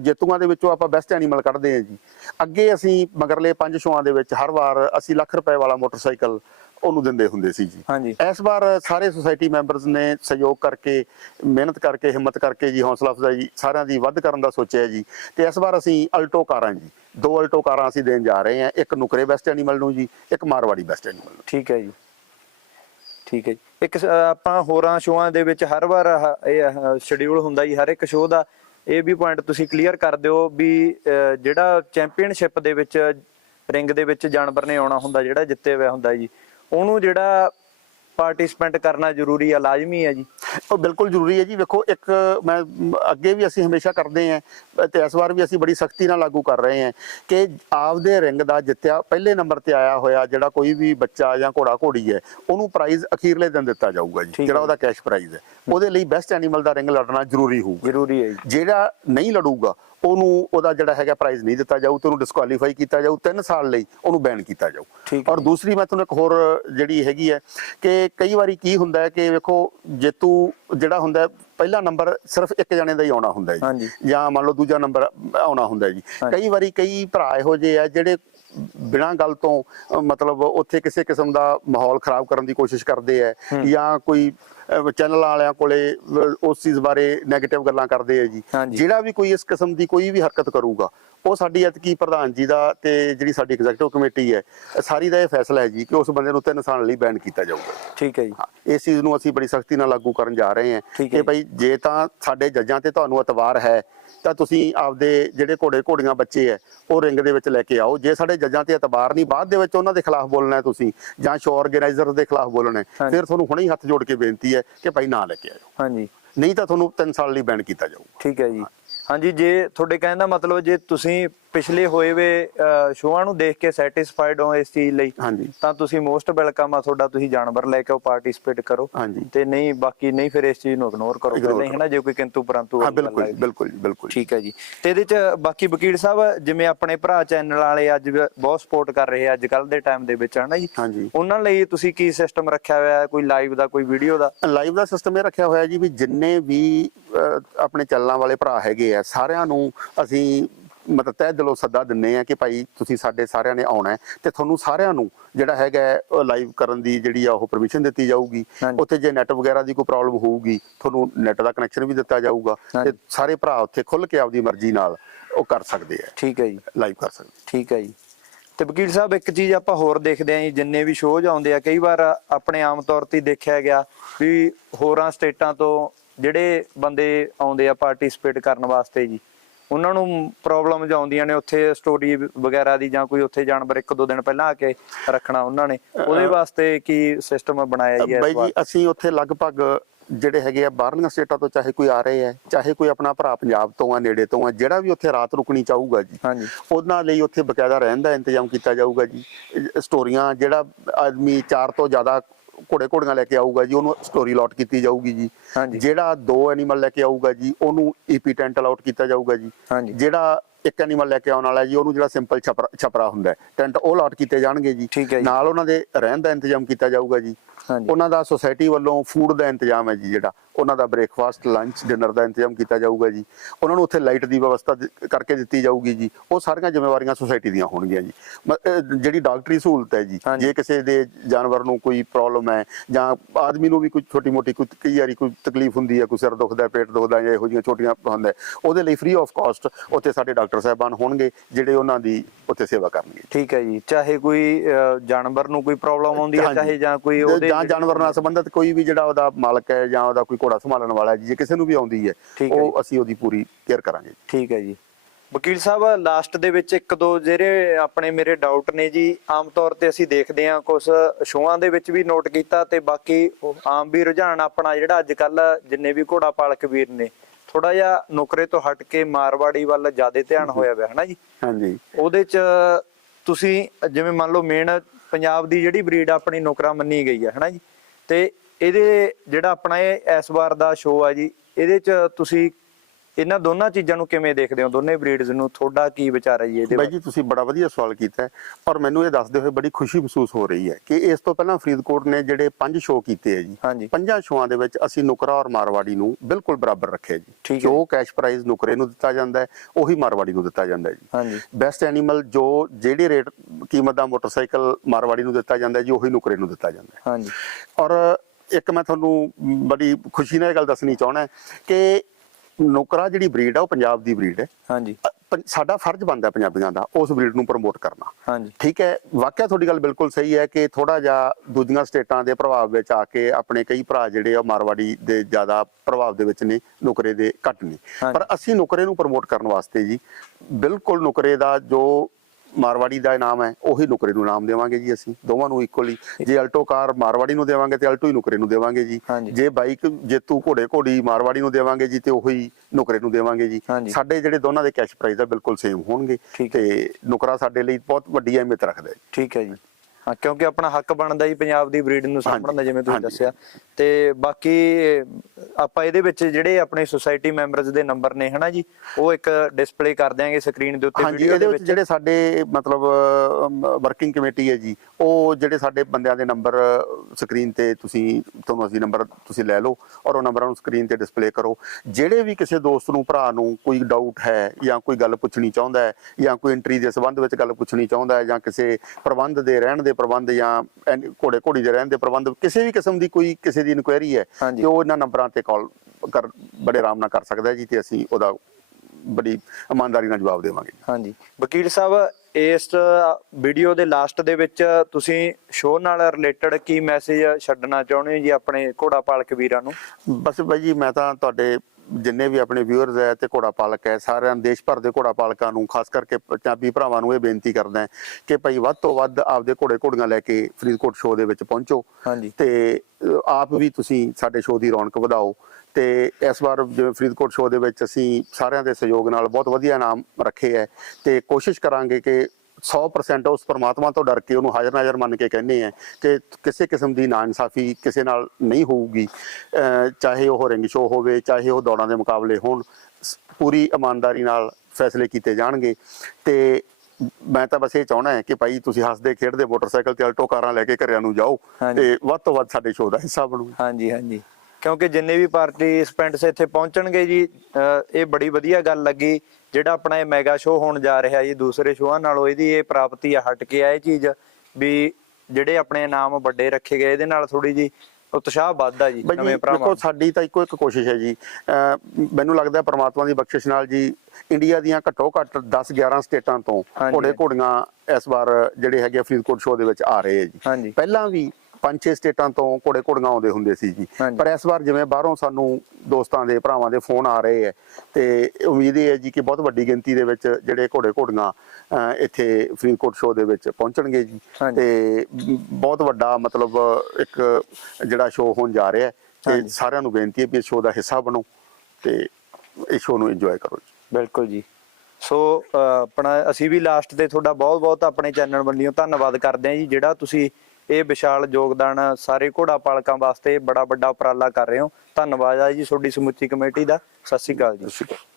ਜੇਤੂਆਂ ਦੇ ਵਿੱਚੋਂ ਆਪਾਂ ਬੈਸਟ ਐਨੀਮਲ ਕੱਢਦੇ ਹਾਂ ਜੀ। ਅੱਗੇ ਅਸੀਂ ਮਗਰਲੇ ਪੰਜ ਸ਼ੋਆਂ ਦੇ ਵਿੱਚ ਹਰ ਵਾਰ ਅਸੀਂ ਲੱਖ ਰੁਪਏ ਵਾਲਾ ਮੋਟਰਸਾਈਕਲ ਉਹਨੂੰ ਦਿੰਦੇ ਹੁੰਦੇ ਸੀ ਜੀ। ਹਾਂਜੀ। ਇਸ ਵਾਰ ਸਾਰੇ ਸੁਸਾਇਟੀ ਮੈਂਬਰਸ ਨੇ ਸਹਿਯੋਗ ਕਰਕੇ ਮਿਹਨਤ ਕਰਕੇ ਹਿੰਮਤ ਕਰਕੇ ਜੀ ਹੌਸਲਾ ਅਫਜ਼ਾਈ ਸਾਰਿਆਂ ਦੀ ਵੱਧ ਕਰਨ ਦਾ ਸੋਚਿਆ ਜੀ। ਤੇ ਇਸ ਵਾਰ ਅਸੀਂ ਅਲਟੋ ਕਾਰਾਂ ਜੀ ਦੋ ਅਲਟੋ ਕਾਰਾਂ ਅਸੀਂ ਦੇਣ ਜਾ ਰਹੇ ਹਾਂ। ਇੱਕ ਨੁਕਰੇ ਬੈਸਟ ਐਨੀਮਲ ਨੂੰ ਜੀ ਇੱਕ ਮਾਰਵਾੜੀ ਬੈਸਟ ਐਨੀਮਲ ਨੂੰ। ਠੀਕ ਹੈ ਜੀ। ਠੀਕ ਹੈ ਜੀ। ਇੱਕ ਆਪਾਂ ਹੋਰਾਂ ਸ਼ੋਆਂ ਦੇ ਵਿੱਚ ਹਰ ਵਾਰ ਇਹ ਸ਼ਡਿਊਲ ਹੁੰਦਾ ਜੀ ਹਰ ਇੱਕ ਸ਼ੋਅ ਦਾ। ਇਹ ਵੀ ਪੁਆਇੰਟ ਤੁਸੀਂ ਕਲੀਅਰ ਕਰ ਦਿਓ ਵੀ ਜਿਹੜਾ ਚੈਂਪੀਅਨਸ਼ਿਪ ਦੇ ਵਿੱਚ ਰਿੰਗ ਦੇ ਵਿੱਚ ਜਾਨਵਰ ਨੇ ਆਉਣਾ ਹੁੰਦਾ ਜਿਹੜਾ ਜਿੱਤੇ ਹੋਇਆ ਹੁੰਦਾ ਜੀ। ਉਹਨੂੰ ਜਿਹੜਾ ਪਾਰਟਿਸਿਪੈਂਟ ਕਰਨਾ ਜ਼ਰੂਰੀ ਆ ਲਾਜ਼ਮੀ ਹੈ ਜੀ। ਉਹ ਬਿਲਕੁਲ ਜ਼ਰੂਰੀ ਹੈ ਜੀ। ਵੇਖੋ ਇੱਕ ਮੈਂ ਅੱਗੇ ਵੀ ਅਸੀਂ ਹਮੇਸ਼ਾ ਕਰਦੇ ਆਂ ਤੇ ਇਸ ਵਾਰ ਵੀ ਅਸੀਂ ਬੜੀ ਸਖਤੀ ਨਾਲ ਲਾਗੂ ਕਰ ਰਹੇ ਹਾਂ ਕਿ ਆਪਦੇ ਰਿੰਗ ਦਾ ਜਿੱਤਿਆ ਪਹਿਲੇ ਨੰਬਰ ਤੇ ਆਇਆ ਹੋਇਆ ਜਿਹੜਾ ਕੋਈ ਵੀ ਬੱਚਾ ਜਾਂ ਘੋੜਾ ਘੋੜੀ ਹੈ ਉਹਨੂੰ ਪ੍ਰਾਈਜ਼ ਅਖੀਰਲੇ ਦਿਨ ਦਿੱਤਾ ਜਾਊਗਾ ਜੀ ਜਿਹੜਾ। ਉਹਦਾ ਕੈਸ਼ ਪ੍ਰਾਈਜ਼ ਹੈ। ਉਹਦੇ ਲਈ ਬੈਸਟ ਐਨੀਮਲ ਦਾ ਰਿੰਗ ਲੜਨਾ ਜ਼ਰੂਰੀ ਹੋਊਗਾ। ਜ਼ਰੂਰੀ ਹੈ ਜੀ। ਜਿਹੜਾ ਨਹੀਂ ਲੜੂਗਾ ਉਹਨੂੰ ਉਹਦਾ ਜਿਹੜਾ ਹੈਗਾ ਪ੍ਰਾਈਜ਼ ਨਹੀਂ ਦਿੱਤਾ ਜਾਊ ਤੇ ਉਹਨੂੰ ਡਿਸਕੁਆਲੀਫਾਈ ਕੀਤਾ ਜਾਊ 3 ਸਾਲ ਲਈ ਉਹਨੂੰ ਬੈਨ ਕੀਤਾ ਜਾਊ ਔਰ ਦੂਸਰੀ ਮੈਂ ਤੁਹਾਨੂੰ ਇੱਕ ਹੋਰ ਜਿਹੜੀ ਹੈਗੀ ਹੈ ਕਿ ਕਈ ਵਾਰੀ ਕੀ ਹੁੰਦਾ ਹੈ ਕਿ ਵੇਖੋ ਜੇਤੂ ਜਿਹੜਾ ਹੁੰਦਾ ਪਹਿਲਾ ਨੰਬਰ ਸਿਰਫ ਇੱਕ ਜਣੇ ਦਾ ਹੀ ਆਉਣਾ ਹੁੰਦਾ। ਜੀ ਜਾਂ ਮੰਨ ਲਓ ਦੂਜਾ ਨੰਬਰ ਆਉਣਾ ਹੁੰਦਾ ਹੈ ਜੀ। ਕਈ ਵਾਰੀ ਕਈ ਭਰਾ ਇਹੋ ਜਿਹੇ ਆ ਜਿਹੜੇ ਬਿਨਾਂ ਗੱਲ ਤੋਂ ਮਤਲਬ ਉੱਥੇ ਕਿਸੇ ਕਿਸਮ ਦਾ ਮਾਹੌਲ ਖਰਾਬ ਕਰਨ ਦੀ ਕੋਸ਼ਿਸ਼ ਕਰਦੇ ਆ ਜਾਂ ਕੋਈ ਚੈਨਲ ਵਾਲਿਆਂ ਕੋਲੇ ਉਸ ਚੀਜ਼ ਬਾਰੇ 네ਗੇਟਿਵ ਗੱਲਾਂ ਕਰਦੇ ਆ ਜੀ। ਜਿਹੜਾ ਵੀ ਕੋਈ ਇਸ ਕਿਸਮ ਦੀ ਕੋਈ ਵੀ ਹਰਕਤ ਕਰੂਗਾ ਉਹ ਸਾਡੀ ਐਤਕੀ ਪ੍ਰਧਾਨ ਜੀ ਦਾ ਤੇ ਜਿਹੜੀ ਸਾਡੀ ਐਗਜ਼ੈਕਟਿਵ ਕਮੇਟੀ ਹੈ ਸਾਰੀ ਦਾ ਇਹ ਫੈਸਲਾ ਹੈ ਜੀ ਕਿ ਉਸ ਬੰਦੇ ਨੂੰ ਤਿੰਨ ਸਾਲ ਲਈ ਬੈਨ ਕੀਤਾ ਜਾਊਗਾ। ਠੀਕ ਹੈ ਜੀ। ਇਸ ਚੀਜ਼ ਨੂੰ ਅਸੀਂ ਬੜੀ ਸਖਤੀ ਨਾਲ ਲਾਗੂ ਕਰਨ ਜਾ ਰਹੇ ਹਾਂ ਕਿ ਭਾਈ ਜੇ ਤਾਂ ਸਾਡੇ ਜੱਜਾਂ ਤੇ ਤੁਹਾਨੂੰ ਇਤਬਾਰ ਹੈ ਤਾਂ ਤੁਸੀਂ ਆਪਦੇ ਜਿਹੜੇ ਘੋੜੇ ਘੋੜੀਆਂ ਬੱਚੇ ਐ ਉਹ ਰਿੰਗ ਦੇ ਵਿੱਚ ਲੈ ਕੇ ਆਓ। ਜੇ ਸਾਡੇ ਜੱਜਾਂ ਤੇ ਇਤਬਾਰ ਨਹੀਂ ਬਾਅਦ ਦੇ ਵਿੱਚ ਉਹਨਾਂ ਦੇ ਖਿਲਾਫ ਬੋਲਣਾ ਹੈ ਤੁਸੀਂ ਜਾਂ ਸ਼ੋ ਆਰਗੇਨਾਈਜ਼ਰ ਦੇ ਖਿਲਾਫ ਬੋਲਣਾ ਹੈ। ਫਿਰ ਤੁਹਾਨੂੰ ਹੁਣੇ ਹੀ ਹੱਥ ਜੋੜ ਕੇ ਬੇਨਤੀ ਹੈ ਕਿ ਭਾਈ ਨਾ ਲੈ ਕੇ ਆਇਓ। ਹਾਂਜੀ। ਨਹੀਂ ਤਾਂ ਤੁਹਾਨੂੰ 3 ਸਾਲ ਲਈ ਬੈਨ ਕੀਤਾ ਜਾਊਗਾ। ਠੀਕ ਹੈ ਜੀ। ਹਾਂਜੀ ਜੇ ਤੁਹਾਡੇ ਕਹਿਣ ਦਾ ਮਤਲਬ ਜੇ ਤੁਸੀਂ ਪਿਛਲੇ ਹੋਏ ਵੇ ਸ਼ੋਆਂ ਨੂੰ ਦੇਖ ਕੇ ਸੈਟੀਸਫਾਈਡ ਹੋ ਇਸ ਚੀਜ਼ ਲਈ ਹਾਂਜੀ। ਤਾਂ ਤੁਸੀਂ ਮੋਸਟ ਵੈਲਕਮ ਆ ਤੁਹਾਡਾ ਤੁਸੀਂ ਜਾਨਵਰ ਲੈ ਕੇ ਆਓ ਪਾਰਟਿਸਿਪੇਟ ਕਰੋ। ਤੇ ਨਹੀਂ ਬਾਕੀ ਨਹੀਂ ਫਿਰ ਇਸ ਚੀਜ਼ ਨੂੰ ਇਗਨੋਰ ਕਰੋ ਨਹੀਂ ਹੈ ਨਾ ਜੇ ਕੋਈ ਕਿੰਤੂ ਪਰੰਤੂ ਹਾਂ ਬਿਲਕੁਲ। ਬਿਲਕੁਲ ਬਿਲਕੁਲ ਠੀਕ ਹੈ ਜੀ। ਤੇ ਇਹਦੇ ਚ ਬਾਕੀ ਵਕੀਲ ਸਾਹਿਬ ਜਿਵੇਂ ਆਪਣੇ ਭਰਾ ਚੈਨਲ ਵਾਲੇ ਅੱਜ ਬਹੁਤ ਸਪੋਰਟ ਕਰ ਰਹੇ ਆ ਅੱਜ ਕੱਲ ਦੇ ਟਾਈਮ ਦੇ ਵਿੱਚ ਹਨਾ ਜੀ? ਉਹਨਾਂ ਲਈ ਤੁਸੀਂ ਕੀ ਸਿਸਟਮ ਰੱਖਿਆ ਹੋਇਆ ਹੈ? ਕੋਈ ਲਾਈਵ ਦਾ ਕੋਈ ਵੀਡੀਓ ਦਾ? ਲਾਈਵ ਦਾ ਸਿਸਟਮ ਇਹ ਰੱਖਿਆ ਹੋਇਆ ਜੀ ਵੀ ਜਿੰਨੇ ਵੀ ਆਪਣੇ ਚੱਲਣ ਵਾਲੇ ਭਰਾ ਹੈਗੇ ਆ ਸਾਰਿਆਂ ਨੂੰ ਅਸੀਂ ਮਤਲਬ ਤਹਿ ਦਿਲੋਂ ਸੱਦਾ ਦਿੰਨੇ ਆ ਕਿ ਭਾਈ ਤੁਸੀਂ ਸਾਡੇ ਸਾਰਿਆਂ ਨੇ ਆਉਣਾ ਹੈ ਤੇ ਤੁਹਾਨੂੰ ਸਾਰਿਆਂ ਨੂੰ ਜਿਹੜਾ ਹੈਗਾ ਲਾਈਵ ਕਰਨ ਦੀ ਜਿਹੜੀ ਆ ਉਹ ਪਰਮਿਸ਼ਨ ਦਿੱਤੀ ਜਾਊਗੀ। ਉੱਥੇ ਜੇ ਨੈਟ ਵਗੈਰਾ ਦੀ ਕੋਈ ਪ੍ਰੋਬਲਮ ਹੋਊਗੀ ਤੁਹਾਨੂੰ ਨੈਟ ਦਾ ਕਨੈਕਸ਼ਨ ਵੀ ਦਿੱਤਾ ਜਾਊਗਾ। ਤੇ ਸਾਰੇ ਭਰਾ ਉੱਥੇ ਖੁੱਲ ਕੇ ਆਪਦੀ ਮਰਜ਼ੀ ਨਾਲ ਉਹ ਕਰ ਸਕਦੇ ਆ। ਠੀਕ ਹੈ ਜੀ। ਲਾਈਵ ਕਰ ਸਕਦੇ। ਠੀਕ ਹੈ ਜੀ। ਤੇ ਵਕੀਲ ਸਾਹਿਬ ਇੱਕ ਚੀਜ਼ ਆਪਾਂ ਹੋਰ ਦੇਖਦੇ ਆਂ ਜੀ ਜਿੰਨੇ ਵੀ ਸ਼ੋਜ਼ ਆਉਂਦੇ ਆ ਕਈ ਵਾਰ ਆਪਣੇ ਆਮ ਤੌਰ ਤੇ ਦੇਖਿਆ ਗਿਆ ਵੀ ਹੋਰਾਂ ਸਟੇਟਾਂ ਤੋਂ ਜਿਹੜੇ ਬੰਦੇ ਆਉਂਦੇ ਆ ਪਾਰਟਿਸਿਪੇਟ ਕਰਨ ਵਾਸਤੇ ਜੀ ਉਹਨਾਂ ਨੂੰ ਪ੍ਰੋਬਲਮਸ ਆਉਂਦੀਆਂ ਨੇ ਉੱਥੇ ਸਟੋਰੀ ਵਗੈਰਾ ਦੀ ਜਾਂ ਕੋਈ ਉੱਥੇ ਜਾਨਵਰ ਇੱਕ ਦੋ ਦਿਨ ਪਹਿਲਾਂ ਆ ਕੇ ਰੱਖਣਾ ਉਹਨਾਂ ਨੇ ਉਹਦੇ ਵਾਸਤੇ ਕੀ ਸਿਸਟਮ ਬਣਾਇਆ ਜੀ ਬਾਈ ਜੀ ਅਸੀਂ ਉੱਥੇ ਲਗਭਗ ਜਿਹੜੇ ਹੈਗੇ ਆ ਬਾਹਰਲੀਆਂ ਸਟੇਟਾਂ ਤੋਂ ਚਾਹੇ ਕੋਈ ਆ ਰਹੇ ਹੈ ਚਾਹੇ ਕੋਈ ਆਪਣਾ ਭਰਾ ਪੰਜਾਬ ਤੋਂ ਆ ਨੇੜੇ ਤੋਂ ਆ ਜਿਹੜਾ ਵੀ ਉੱਥੇ ਰਾਤ ਰੁਕਣੀ ਚਾਹੂਗਾ ਜੀ ਹਾਂਜੀ। ਉਹਨਾਂ ਲਈ ਉੱਥੇ ਬਕਾਇਦਾ ਰਹਿਣ ਦਾ ਇੰਤਜ਼ਾਮ ਕੀਤਾ ਜਾਊਗਾ ਜੀ। ਸਟੋਰੀਆਂ ਜਿਹੜਾ ਆਦਮੀ ਚਾਰ ਤੋਂ ਜ਼ਿਆਦਾ ਘੋੜੇ ਘੋੜੀਆਂ ਲੈ ਕੇ ਆਊਗਾ ਜੀ ਉਹਨੂੰ ਸਟੋਰੀ ਅਲਾਟ ਕੀਤੀ ਜਾਊਗੀ ਜੀ। ਜਿਹੜਾ ਦੋ ਐਨੀਮਲ ਲੈ ਕੇ ਆਊਗਾ ਜੀ ਉਹਨੂੰ ਈਪੀ ਟੈਂਟ ਅਲਾਟ ਕੀਤਾ ਜਾਊਗਾ ਜੀ। ਜਿਹੜਾ ਇੱਕ ਐਨੀਮਲ ਲੈ ਕੇ ਆਉਣ ਵਾਲਾ ਜੀ ਉਹਨੂੰ ਜਿਹੜਾ ਸਿੰਪਲ ਛਪਰਾ ਛਪਰਾ ਹੁੰਦਾ ਟੈਂਟ ਉਹ ਅਲਾਟ ਕੀਤੇ ਜਾਣਗੇ ਜੀ। ਨਾਲ ਉਹਨਾਂ ਦੇ ਰਹਿਣ ਦਾ ਇੰਤਜ਼ਾਮ ਕੀਤਾ ਜਾਊਗਾ ਜੀ। ਉਹਨਾਂ ਦਾ ਸੁਸਾਇਟੀ ਵੱਲੋਂ ਫੂਡ ਦਾ ਇੰਤਜ਼ਾਮ ਹੈ ਜੀ ਜਿਹੜਾ। ਉਹਨਾਂ ਦਾ ਬ੍ਰੇਕਫਾਸਟ ਲੰਚ ਡਿਨਰ ਦਾ ਇੰਤਜ਼ਾਮ ਕੀਤਾ ਜਾਊਗਾ ਜੀ। ਉਹਨਾਂ ਨੂੰ ਉੱਥੇ ਲਾਈਟ ਦੀ ਵਿਵਸਥਾ ਕਰਕੇ ਦਿੱਤੀ ਜਾਊਗੀ ਜੀ। ਉਹ ਸਾਰੀਆਂ ਜ਼ਿੰਮੇਵਾਰੀਆਂ ਸੁਸਾਇਟੀ ਦੀਆਂ ਹੋਣਗੀਆਂ ਜੀ। ਜਿਹੜੀ ਡਾਕਟਰੀ ਸਹੂਲਤ ਹੈ ਜੀ। ਜੇ ਕਿਸੇ ਦੇ ਜਾਨਵਰ ਨੂੰ ਕੋਈ ਪ੍ਰੋਬਲਮ ਹੈ ਜਾਂ ਆਦਮੀ ਨੂੰ ਵੀ ਕੋਈ ਛੋਟੀ ਮੋਟੀ ਕੋਈ ਕਈ ਵਾਰੀ ਕੋਈ ਤਕਲੀਫ ਹੁੰਦੀ ਹੈ ਕੋਈ ਸਿਰ ਦੁਖਦਾ ਪੇਟ ਦੁਖਦਾ ਜਾਂ ਇਹੋ ਜਿਹੀਆਂ ਛੋਟੀਆਂ ਹੁੰਦਾ ਉਹਦੇ ਲਈ ਫ੍ਰੀ ਆਫ ਕਾਸਟ ਉੱਥੇ ਸਾਡੇ ਡਾਕਟਰ ਸਾਹਿਬਾਨ ਹੋਣਗੇ ਜਿਹੜੇ ਉਹਨਾਂ ਦੀ ਉੱਥੇ ਸੇਵਾ ਕਰਨਗੇ। ਠੀਕ ਹੈ ਜੀ ਚਾਹੇ ਕੋਈ ਜਾਨਵਰ ਨੂੰ ਕੋਈ ਪ੍ਰੋਬਲਮ ਆਉਂਦੀ ਹੈ। ਚਾਹੇ ਜਾਂ ਕੋਈ ਉਹਦੇ ਜਾਂ ਜਾਨਵਰ ਨਾਲ ਸੰਬੰਧਿਤ ਕੋਈ ਵੀ ਜਿਹੜਾ ਉਹਦਾ ਮਾਲਕ ਹੈ ਜਾਂ ਉਹਦਾ ਕੋਈ ਘੋੜਾ ਸੰਭਾਲਣ ਵਾਲਾ ਹੈ ਜੀ ਜੇ ਕਿਸੇ ਨੂੰ ਵੀ ਆਉਂਦੀ ਹੈ ਉਹ ਅਸੀਂ ਉਹਦੀ ਪੂਰੀ ਕੇਅਰ ਕਰਾਂਗੇ। ਠੀਕ ਹੈ ਜੀ। ਵਕੀਲ ਸਾਹਿਬ ਲਾਸਟ ਦੇ ਵਿੱਚ ਇੱਕ ਦੋ ਜਿਹੜੇ ਆਪਣੇ ਮੇਰੇ ਡਾਊਟ ਨੇ ਜੀ ਆਮ ਤੌਰ ਤੇ ਅਸੀਂ ਦੇਖਦੇ ਹਾਂ ਕੁਝ ਸ਼ੋਆਂ ਦੇ ਵਿੱਚ ਵੀ ਨੋਟ ਕੀਤਾ ਤੇ ਬਾਕੀ ਆਮ ਵੀ ਰੁਝਾਨ ਆਪਣਾ ਜਿਹੜਾ ਅੱਜ ਕੱਲ ਜਿੰਨੇ ਵੀ ਘੋੜਾ ਪਾਲਕ ਵੀਰ ਨੇ ਥੋੜਾ ਜਿਹਾ ਨੁਕਰੇ ਤੋਂ ਹਟ ਕੇ ਮਾਰਵਾੜੀ ਵੱਲ ਜ਼ਿਆਦਾ ਧਿਆਨ ਹੋਇਆ ਹੋਇਆ ਹੈ ਨਾ ਜੀ? ਹਾਂਜੀ। ਉਹਦੇ ਚ ਤੁਸੀਂ ਜਿਵੇਂ ਮੰਨ ਲਓ ਮੇਨ ਪੰਜਾਬ ਦੀ ਜਿਹੜੀ ਬਰੀਡ ਆਪਣੀ ਨੁਕਰਾ ਮੰਨੀ ਗਈ ਹੈ ਹਨਾ ਜੀ? ਤੇ ਇਹਦੇ ਜਿਹੜਾ ਆਪਣਾ ਇਹ ਇਸ ਵਾਰ ਦਾ ਸ਼ੋਅ ਆ ਜੀ ਇਹਦੇ ਚ ਤੁਸੀਂ ਇਹਨਾਂ ਦੋਨਾਂ ਚੀਜ਼ਾਂ ਨੂੰ ਕਿਵੇਂ ਦੇਖਦੇ ਹੋ? ਦੋਨੇ ਬਰੀਡਸ ਨੂੰ ਤੁਹਾਡਾ ਕੀ ਵਿਚਾਰ ਹੈ ਜੀ ਇਹਦੇ ਬਾਈ ਬਾਰੇ? ਜੀ ਤੁਸੀਂ ਬੜਾ ਵਧੀਆ ਸਵਾਲ ਕੀਤਾ ਹੈ ਔਰ ਮੈਨੂੰ ਇਹ ਦੱਸਦੇ ਹੋਏ ਬੜੀ ਖੁਸ਼ੀ ਮਹਿਸੂਸ ਹੋ ਰਹੀ ਹੈ ਕਿ ਇਸ ਤੋਂ ਪਹਿਲਾਂ ਫਰੀਦਕੋਟ ਨੇ ਜਿਹੜੇ ਪੰਜ ਸ਼ੋਅ ਕੀਤੇ ਹੈ ਜੀ। ਪੰਜਾਂ ਸ਼ੋਆਂ ਦੇ ਵਿੱਚ ਅਸੀਂ ਨੁਕਰਾ ਔਰ ਮਾਰਵਾੜੀ ਨੂੰ ਬਿਲਕੁਲ ਬਰਾਬਰ ਰੱਖਿਆ ਜੀ। ਠੀਕ ਹੈ ਜੋ। ਕੈਸ਼ ਪ੍ਰਾਈਜ਼ ਨੁਕਰੇ ਨੂੰ ਦਿੱਤਾ ਜਾਂਦਾ ਹੈ ਉਹੀ ਮਾਰਵਾੜੀ ਨੂੰ ਦਿੱਤਾ ਜਾਂਦਾ ਹੈ ਜੀ। ਹਾਂਜੀ। ਬੈਸਟ ਐਨੀਮਲ ਜੋ ਜਿਹੜੇ ਰੇਟ ਕੀਮਤ ਦਾ ਮੋਟਰਸਾਈਕਲ ਮਾਰਵਾੜੀ ਨੂੰ ਦਿੱਤਾ ਜਾਂਦਾ ਹੈ ਜੀ ਉਹੀ ਨੁਕਰੇ ਨੂੰ ਦਿੱਤਾ ਜਾਂਦਾ ਹੈ। ਹਾਂਜੀ। ਔਰ ਇੱਕ ਮੈਂ ਤੁਹਾਨੂੰ ਬੜੀ ਖੁਸ਼ੀ ਨਾਲ ਇਹ ਗੱਲ ਦੱਸਣੀ ਚਾਹਣਾ ਕਿ ਨੁਕਰਾ ਜਿਹੜੀ ਬਰੀਡ ਆ ਉਹ ਪੰਜਾਬ ਦੀ ਬਰੀਡ ਹੈ। ਹਾਂਜੀ। ਪੰ- ਸਾਡਾ ਫਰਜ਼ ਬਣਦਾ ਪੰਜਾਬੀਆਂ ਦਾ ਉਸ ਬਰੀਡ ਨੂੰ ਪ੍ਰਮੋਟ ਕਰਨਾ। ਹਾਂਜੀ। ਠੀਕ ਹੈ ਵਾਕਿਆ ਤੁਹਾਡੀ ਗੱਲ ਬਿਲਕੁਲ ਸਹੀ ਹੈ ਕਿ ਥੋੜਾ ਜਿਹਾ ਦੂਜੀਆਂ ਸਟੇਟਾਂ ਦੇ ਪ੍ਰਭਾਵ ਵਿੱਚ ਆ ਕੇ ਆਪਣੇ ਕਈ ਭਰਾ ਜਿਹੜੇ ਆ ਮਾਰਵਾੜੀ ਦੇ ਜ਼ਿਆਦਾ ਪ੍ਰਭਾਵ ਦੇ ਵਿੱਚ ਨੇ ਨੁਕਰੇ ਦੇ ਘੱਟ ਨੇ। ਹਾਂਜੀ। ਪਰ ਅਸੀਂ ਨੁਕਰੇ ਨੂੰ ਪ੍ਰਮੋਟ ਕਰਨ ਵਾਸਤੇ ਜੀ ਬਿਲਕੁਲ ਨੁਕਰੇ ਦਾ ਜੋ ਮਾਰਵਾੜੀ ਦਾ ਇਨਾਮ ਹੈ ਉਹੀ ਨੁਕਰੇ ਨੂੰ ਇਨਾਮ ਦੇਵਾਂਗੇ ਜੀ ਅਸੀਂ ਦੋਵਾਂ ਨੂੰ ਇਕੁਅਲੀ ਜੇ ਅਲਟੋ ਕਾਰ ਮਾਰਵਾੜੀ ਨੂੰ ਦੇਵਾਂਗੇ ਤੇ ਅਲਟੋ ਹੀ ਨੁਕਰੇ ਨੂੰ ਦੇਵਾਂਗੇ ਜੀ। ਜੇ ਬਾਈਕ ਜੇਤੂ ਘੋੜੇ ਘੋੜੀ ਮਾਰਵਾੜੀ ਨੂੰ ਦੇਵਾਂਗੇ ਜੀ ਤੇ ਉਹੀ ਨੁਕਰੇ ਨੂੰ ਦੇਵਾਂਗੇ ਜੀ। ਸਾਡੇ ਜਿਹੜੇ ਦੋਨਾਂ ਦੇ ਕੈਸ਼ ਪ੍ਰਾਈਜ਼ ਆ ਬਿਲਕੁਲ ਸੇਮ ਹੋਣਗੇ ਹੈ। ਤੇ ਨੁਕਰਾ ਸਾਡੇ ਲਈ ਬਹੁਤ ਵੱਡੀ ਅਹਿਮੀਅਤ ਰੱਖਦਾ ਹੈ ਠੀਕ ਹੈ ਜੀ ਹਾਂ ਕਿਉਂਕਿ ਆਪਣਾ ਹੱਕ ਬਣਦਾ ਜੀ ਪੰਜਾਬ ਦੀ ਬਰੀਡ ਨੂੰ ਸਾਂਭਣ ਦਾ ਜਿਵੇਂ ਤੁਸੀਂ। ਦੱਸਿਆ ਤੇ ਬਾਕੀ ਆਪਾਂ ਇਹਦੇ ਵਿੱਚ ਜਿਹੜੇ ਆਪਣੇ ਸੁਸਾਇਟੀ ਮੈਂਬਰਸ ਦੇ ਨੰਬਰ ਨੇ ਹਨਾ ਜੀ ਉਹ ਇੱਕ ਡਿਸਪਲੇ ਕਰ ਦਿਆਂਗੇ ਸਕਰੀਨ ਦੇ ਉੱਤੇ ਵੀਡੀਓ ਦੇ ਵਿੱਚ ਜਿਹੜੇ ਸਾਡੇ ਮਤਲਬ ਵਰਕਿੰਗ ਕਮੇਟੀ ਹੈ ਜੀ ਉਹ ਜਿਹੜੇ ਸਾਡੇ ਬੰਦਿਆਂ ਦੇ ਨੰਬਰ ਸਕਰੀਨ ਤੇ ਤੁਸੀਂ ਤੁਹਾਨੂੰ ਅਸੀਂ ਨੰਬਰ ਤੁਸੀਂ ਲੈ ਲਓ ਔਰ ਉਹ ਨੰਬਰਾਂ ਨੂੰ ਸਕਰੀਨ ਤੇ ਡਿਸਪਲੇ ਕਰੋ। ਜਿਹੜੇ ਵੀ ਕਿਸੇ ਦੋਸਤ ਨੂੰ ਭਰਾ ਨੂੰ ਕੋਈ ਡਾਊਟ ਹੈ ਜਾਂ ਕੋਈ ਗੱਲ ਪੁੱਛਣੀ ਚਾਹੁੰਦਾ ਹੈ ਜਾਂ ਕੋਈ ਐਂਟਰੀ ਦੇ ਸੰਬੰਧ ਵਿੱਚ ਗੱਲ ਪੁੱਛਣੀ ਚਾਹੁੰਦਾ ਹੈ ਜਾਂ ਕਿਸੇ ਪ੍ਰਬੰਧ ਦੇ ਰਹਿਣ ਦੇ ਪ੍ਰਬੰਧ ਜਾਂ ਘੋੜੇ ਘੋੜੀ ਦੇ ਰਹਿਣ ਦੇ ਪ੍ਰਬੰਧ ਕਿਸੇ ਵੀ ਕਿਸਮ ਦੀ ਕੋਈ ਕਿਸੇ ਦੀ ਇਨਕੁਆਇਰੀ ਹੈ। ਤੇ ਉਹ ਇਹਨਾਂ ਨੰਬਰਾਂ ਤੇ ਕਾਲ ਕਰ ਬੜੇ ਆਰਾਮ ਨਾਲ ਕਰ ਸਕਦਾ ਜੀ ਤੇ ਅਸੀਂ ਉਹਦਾ ਬੜੀ ਇਮਾਨਦਾਰੀ ਨਾਲ ਜਵਾਬ ਦੇਵਾਂਗੇ। ਹਾਂਜੀ। ਵਕੀਲ ਸਾਹਿਬ ਇਸ ਵੀਡੀਓ ਦੇ ਲਾਸਟ ਦੇ ਵਿੱਚ ਤੁਸੀਂ ਸ਼ੋਅ ਨਾਲ ਰਿਲੇਟਡ ਕੀ ਮੈਸੇਜ ਛੱਡਣਾ ਚਾਹੁੰਦੇ ਹੋ ਜੀ ਆਪਣੇ ਘੋੜਾ ਪਾਲਕ ਵੀਰਾਂ ਨੂੰ? ਬਸ ਬਾਈ ਜੀ ਮੈਂ ਤਾਂ ਤੁਹਾਡੇ ਜਿੰਨੇ ਵੀ ਆਪਣੇ ਵਿਊਅਰਸ ਹੈ ਤੇ ਘੋੜਾ ਪਾਲਕ ਹੈ ਸਾਰਿਆਂ ਨੂੰ ਦੇਸ਼ ਭਰ ਦੇ ਘੋੜਾ ਪਾਲਕਾਂ ਨੂੰ ਖਾਸ ਕਰਕੇ ਪੰਜਾਬੀ ਭਰਾਵਾਂ ਨੂੰ ਇਹ ਬੇਨਤੀ ਕਰਦਾ ਕਿ ਭਾਈ ਵੱਧ ਤੋਂ ਵੱਧ ਆਪਦੇ ਘੋੜੇ ਘੋੜੀਆਂ ਲੈ ਕੇ ਫਰੀਦਕੋਟ ਸ਼ੋਅ ਦੇ ਵਿੱਚ ਪਹੁੰਚੋ। ਹਾਂਜੀ। ਤੇ ਆਪ ਵੀ ਤੁਸੀਂ ਸਾਡੇ ਸ਼ੋਅ ਦੀ ਰੌਣਕ ਵਧਾਓ। ਤੇ ਇਸ ਵਾਰ ਜਿਵੇਂ ਫਰੀਦਕੋਟ ਸ਼ੋਅ ਦੇ ਵਿੱਚ ਅਸੀਂ ਸਾਰਿਆਂ ਦੇ ਸਹਿਯੋਗ ਨਾਲ ਬਹੁਤ ਵਧੀਆ ਇਨਾਮ ਰੱਖੇ ਹੈ। ਤੇ ਕੋਸ਼ਿਸ਼ ਕਰਾਂਗੇ ਕਿ 100% ਉਸ ਪਰਮਾਤਮਾ ਤੋਂ ਡਰ ਕੇ ਉਹਨੂੰ ਹਾਜ਼ਰ ਨਾਜ਼ਰ ਮੰਨ ਕੇ ਕਹਿੰਦੇ ਆ ਕਿ ਕਿਸੇ ਕਿਸਮ ਦੀ ਨਾਇਨਸਾਫੀ ਕਿਸੇ ਨਾਲ ਨਹੀਂ ਹੋਊਗੀ। ਚਾਹੇ ਉਹ ਰਿੰਗ ਸ਼ੋਅ ਹੋਵੇ ਚਾਹੇ ਉਹ ਦੌੜਾਂ ਦੇ ਮੁਕਾਬਲੇ ਹੋਣ ਸ- ਪੂਰੀ ਇਮਾਨਦਾਰੀ ਨਾਲ ਫੈਸਲੇ ਕੀਤੇ ਜਾਣਗੇ। ਤੇ ਮੈਂ ਤਾਂ ਬਸ ਇਹ ਚਾਹਣਾ ਹੈ ਕਿ ਭਾਈ ਤੁਸੀਂ ਹੱਸਦੇ ਖੇਡਦੇ ਮੋਟਰਸਾਈਕਲ ਤੇ ਅਲਟੋ ਕਾਰਾਂ ਲੈ ਕੇ ਘਰਿਆਂ ਨੂੰ ਜਾਓ। ਤੇ ਵੱਧ ਤੋਂ ਵੱਧ ਸਾਡੇ ਸ਼ੋਅ ਦਾ ਹਿੱਸਾ ਬਣੋ। ਹਾਂਜੀ ਹਾਂਜੀ। ਕਿਉਂਕਿ ਜਿੰਨੇ ਵੀ ਪਾਰਟਿਸਪੈਂਟਸ ਇੱਥੇ ਪਹੁੰਚਣਗੇ ਜੀ ਇਹ ਬੜੀ ਵਧੀਆ ਗੱਲ ਲੱਗੀ ਜਿਹੜਾ ਆਪਣਾ ਇਹ ਮੈਗਾ ਸ਼ੋਅ ਹੋਣ ਜਾ ਰਿਹਾ ਜੀ ਦੂਸਰੇ ਸ਼ੋਆਂ ਨਾਲੋਂ ਇਹਦੀ ਇਹ ਪ੍ਰਾਪਤੀ ਆ ਹਟ ਕੇ ਆ ਇਹ ਚੀਜ਼ ਵੀ ਜਿਹੜੇ ਆਪਣੇ ਇਨਾਮ ਵੱਡੇ ਰੱਖੇ ਗਏ ਇਹਦੇ ਨਾਲ ਥੋੜੀ ਜੀ ਉਤਸ਼ਾਹ ਵੱਧਦਾ ਜੀ ਨਵੇਂ ਭਰਾਵਾਂ ਦੇਖੋ। ਸਾਡੀ ਤਾਂ ਇੱਕੋ ਇੱਕ ਕੋਸ਼ਿਸ਼ ਹੈ ਜੀ ਮੈਨੂੰ ਲੱਗਦਾ ਪ੍ਰਮਾਤਮਾ ਦੀ ਬਖਸ਼ਿਸ਼ ਨਾਲ ਜੀ ਇੰਡੀਆ ਦੀਆਂ ਘੱਟੋ ਘੱਟ 10 11 ਸਟੇਟਾਂ ਤੋਂ। ਘੋੜੇ ਘੋੜੀਆਂ ਇਸ ਵਾਰ ਜਿਹੜੇ ਹੈਗੇ ਫਰੀਦਕੋਟ ਸ਼ੋਅ ਦੇ ਵਿੱਚ ਆ ਰਹੇ ਹੈ ਜੀ ਪਹਿਲਾਂ ਵੀ ਪੰਜ ਛੇ ਸਟੇਟਾਂ ਤੋਂ ਘੋੜੇ ਘੋੜੀਆਂ ਆਉਂਦੇ ਹੁੰਦੇ ਸੀ ਜੀ। ਪਰ ਇਸ ਵਾਰ ਜਿਵੇਂ ਬਾਹਰੋਂ ਸਾਨੂੰ ਦੋਸਤਾਂ ਦੇ ਭਰਾਵਾਂ ਦੇ ਫੋਨ ਆ ਰਹੇ ਹੈ ਤੇ ਉਮੀਦ ਹੈ ਜੀ ਕਿ ਬਹੁਤ ਵੱਡੀ ਗਿਣਤੀ ਦੇ ਵਿੱਚ ਜਿਹੜੇ ਘੋੜੀਆਂ ਅਹ, ਇੱਥੇ ਫਰੀਦਕੋਟ ਸ਼ੋਅ ਦੇ ਵਿੱਚ ਪਹੁੰਚਣਗੇ ਜੀ। ਤੇ ਬਹੁਤ ਵੱਡਾ ਮਤਲਬ ਇੱਕ ਜਿਹੜਾ ਸ਼ੋਅ ਹੋਣ ਜਾ ਰਿਹਾ ਹੈ ਤੇ। ਸਾਰਿਆਂ ਨੂੰ ਬੇਨਤੀ ਹੈ ਵੀ ਇਸ ਸ਼ੋਅ ਦਾ ਹਿੱਸਾ ਬਣੋ ਤੇ ਇਸ ਸ਼ੋਅ ਨੂੰ ਇੰਜੋਏ ਕਰੋ ਜੀ ਬਿਲਕੁਲ ਜੀ ਸੋ ਆਪਣਾ ਅਸੀਂ ਵੀ ਲਾਸਟ ਤੇ ਤੁਹਾਡਾ ਬਹੁਤ ਬਹੁਤ ਆਪਣੇ ਚੈਨਲ ਵੱਲੋਂ ਧੰਨਵਾਦ ਕਰਦੇ ਹਾਂ ਜੀ ਜਿਹੜਾ ਤੁਸੀਂ ਇਹ ਵਿਸ਼ਾਲ ਯੋਗਦਾਨ ਸਾਰੇ ਘੋੜਾ ਪਾਲਕਾਂ ਵਾਸਤੇ ਬੜਾ ਵੱਡਾ ਉਪਰਾਲਾ ਕਰ ਰਹੇ ਹੋ। ਧੰਨਵਾਦ ਆ ਜੀ ਤੁਹਾਡੀ ਸਮੁੱਚੀ ਕਮੇਟੀ ਦਾ। ਸਤਿ ਸ਼੍ਰੀ ਅਕਾਲ ਜੀ। ਸਤਿ ਸ਼੍ਰੀ ਅਕਾਲ।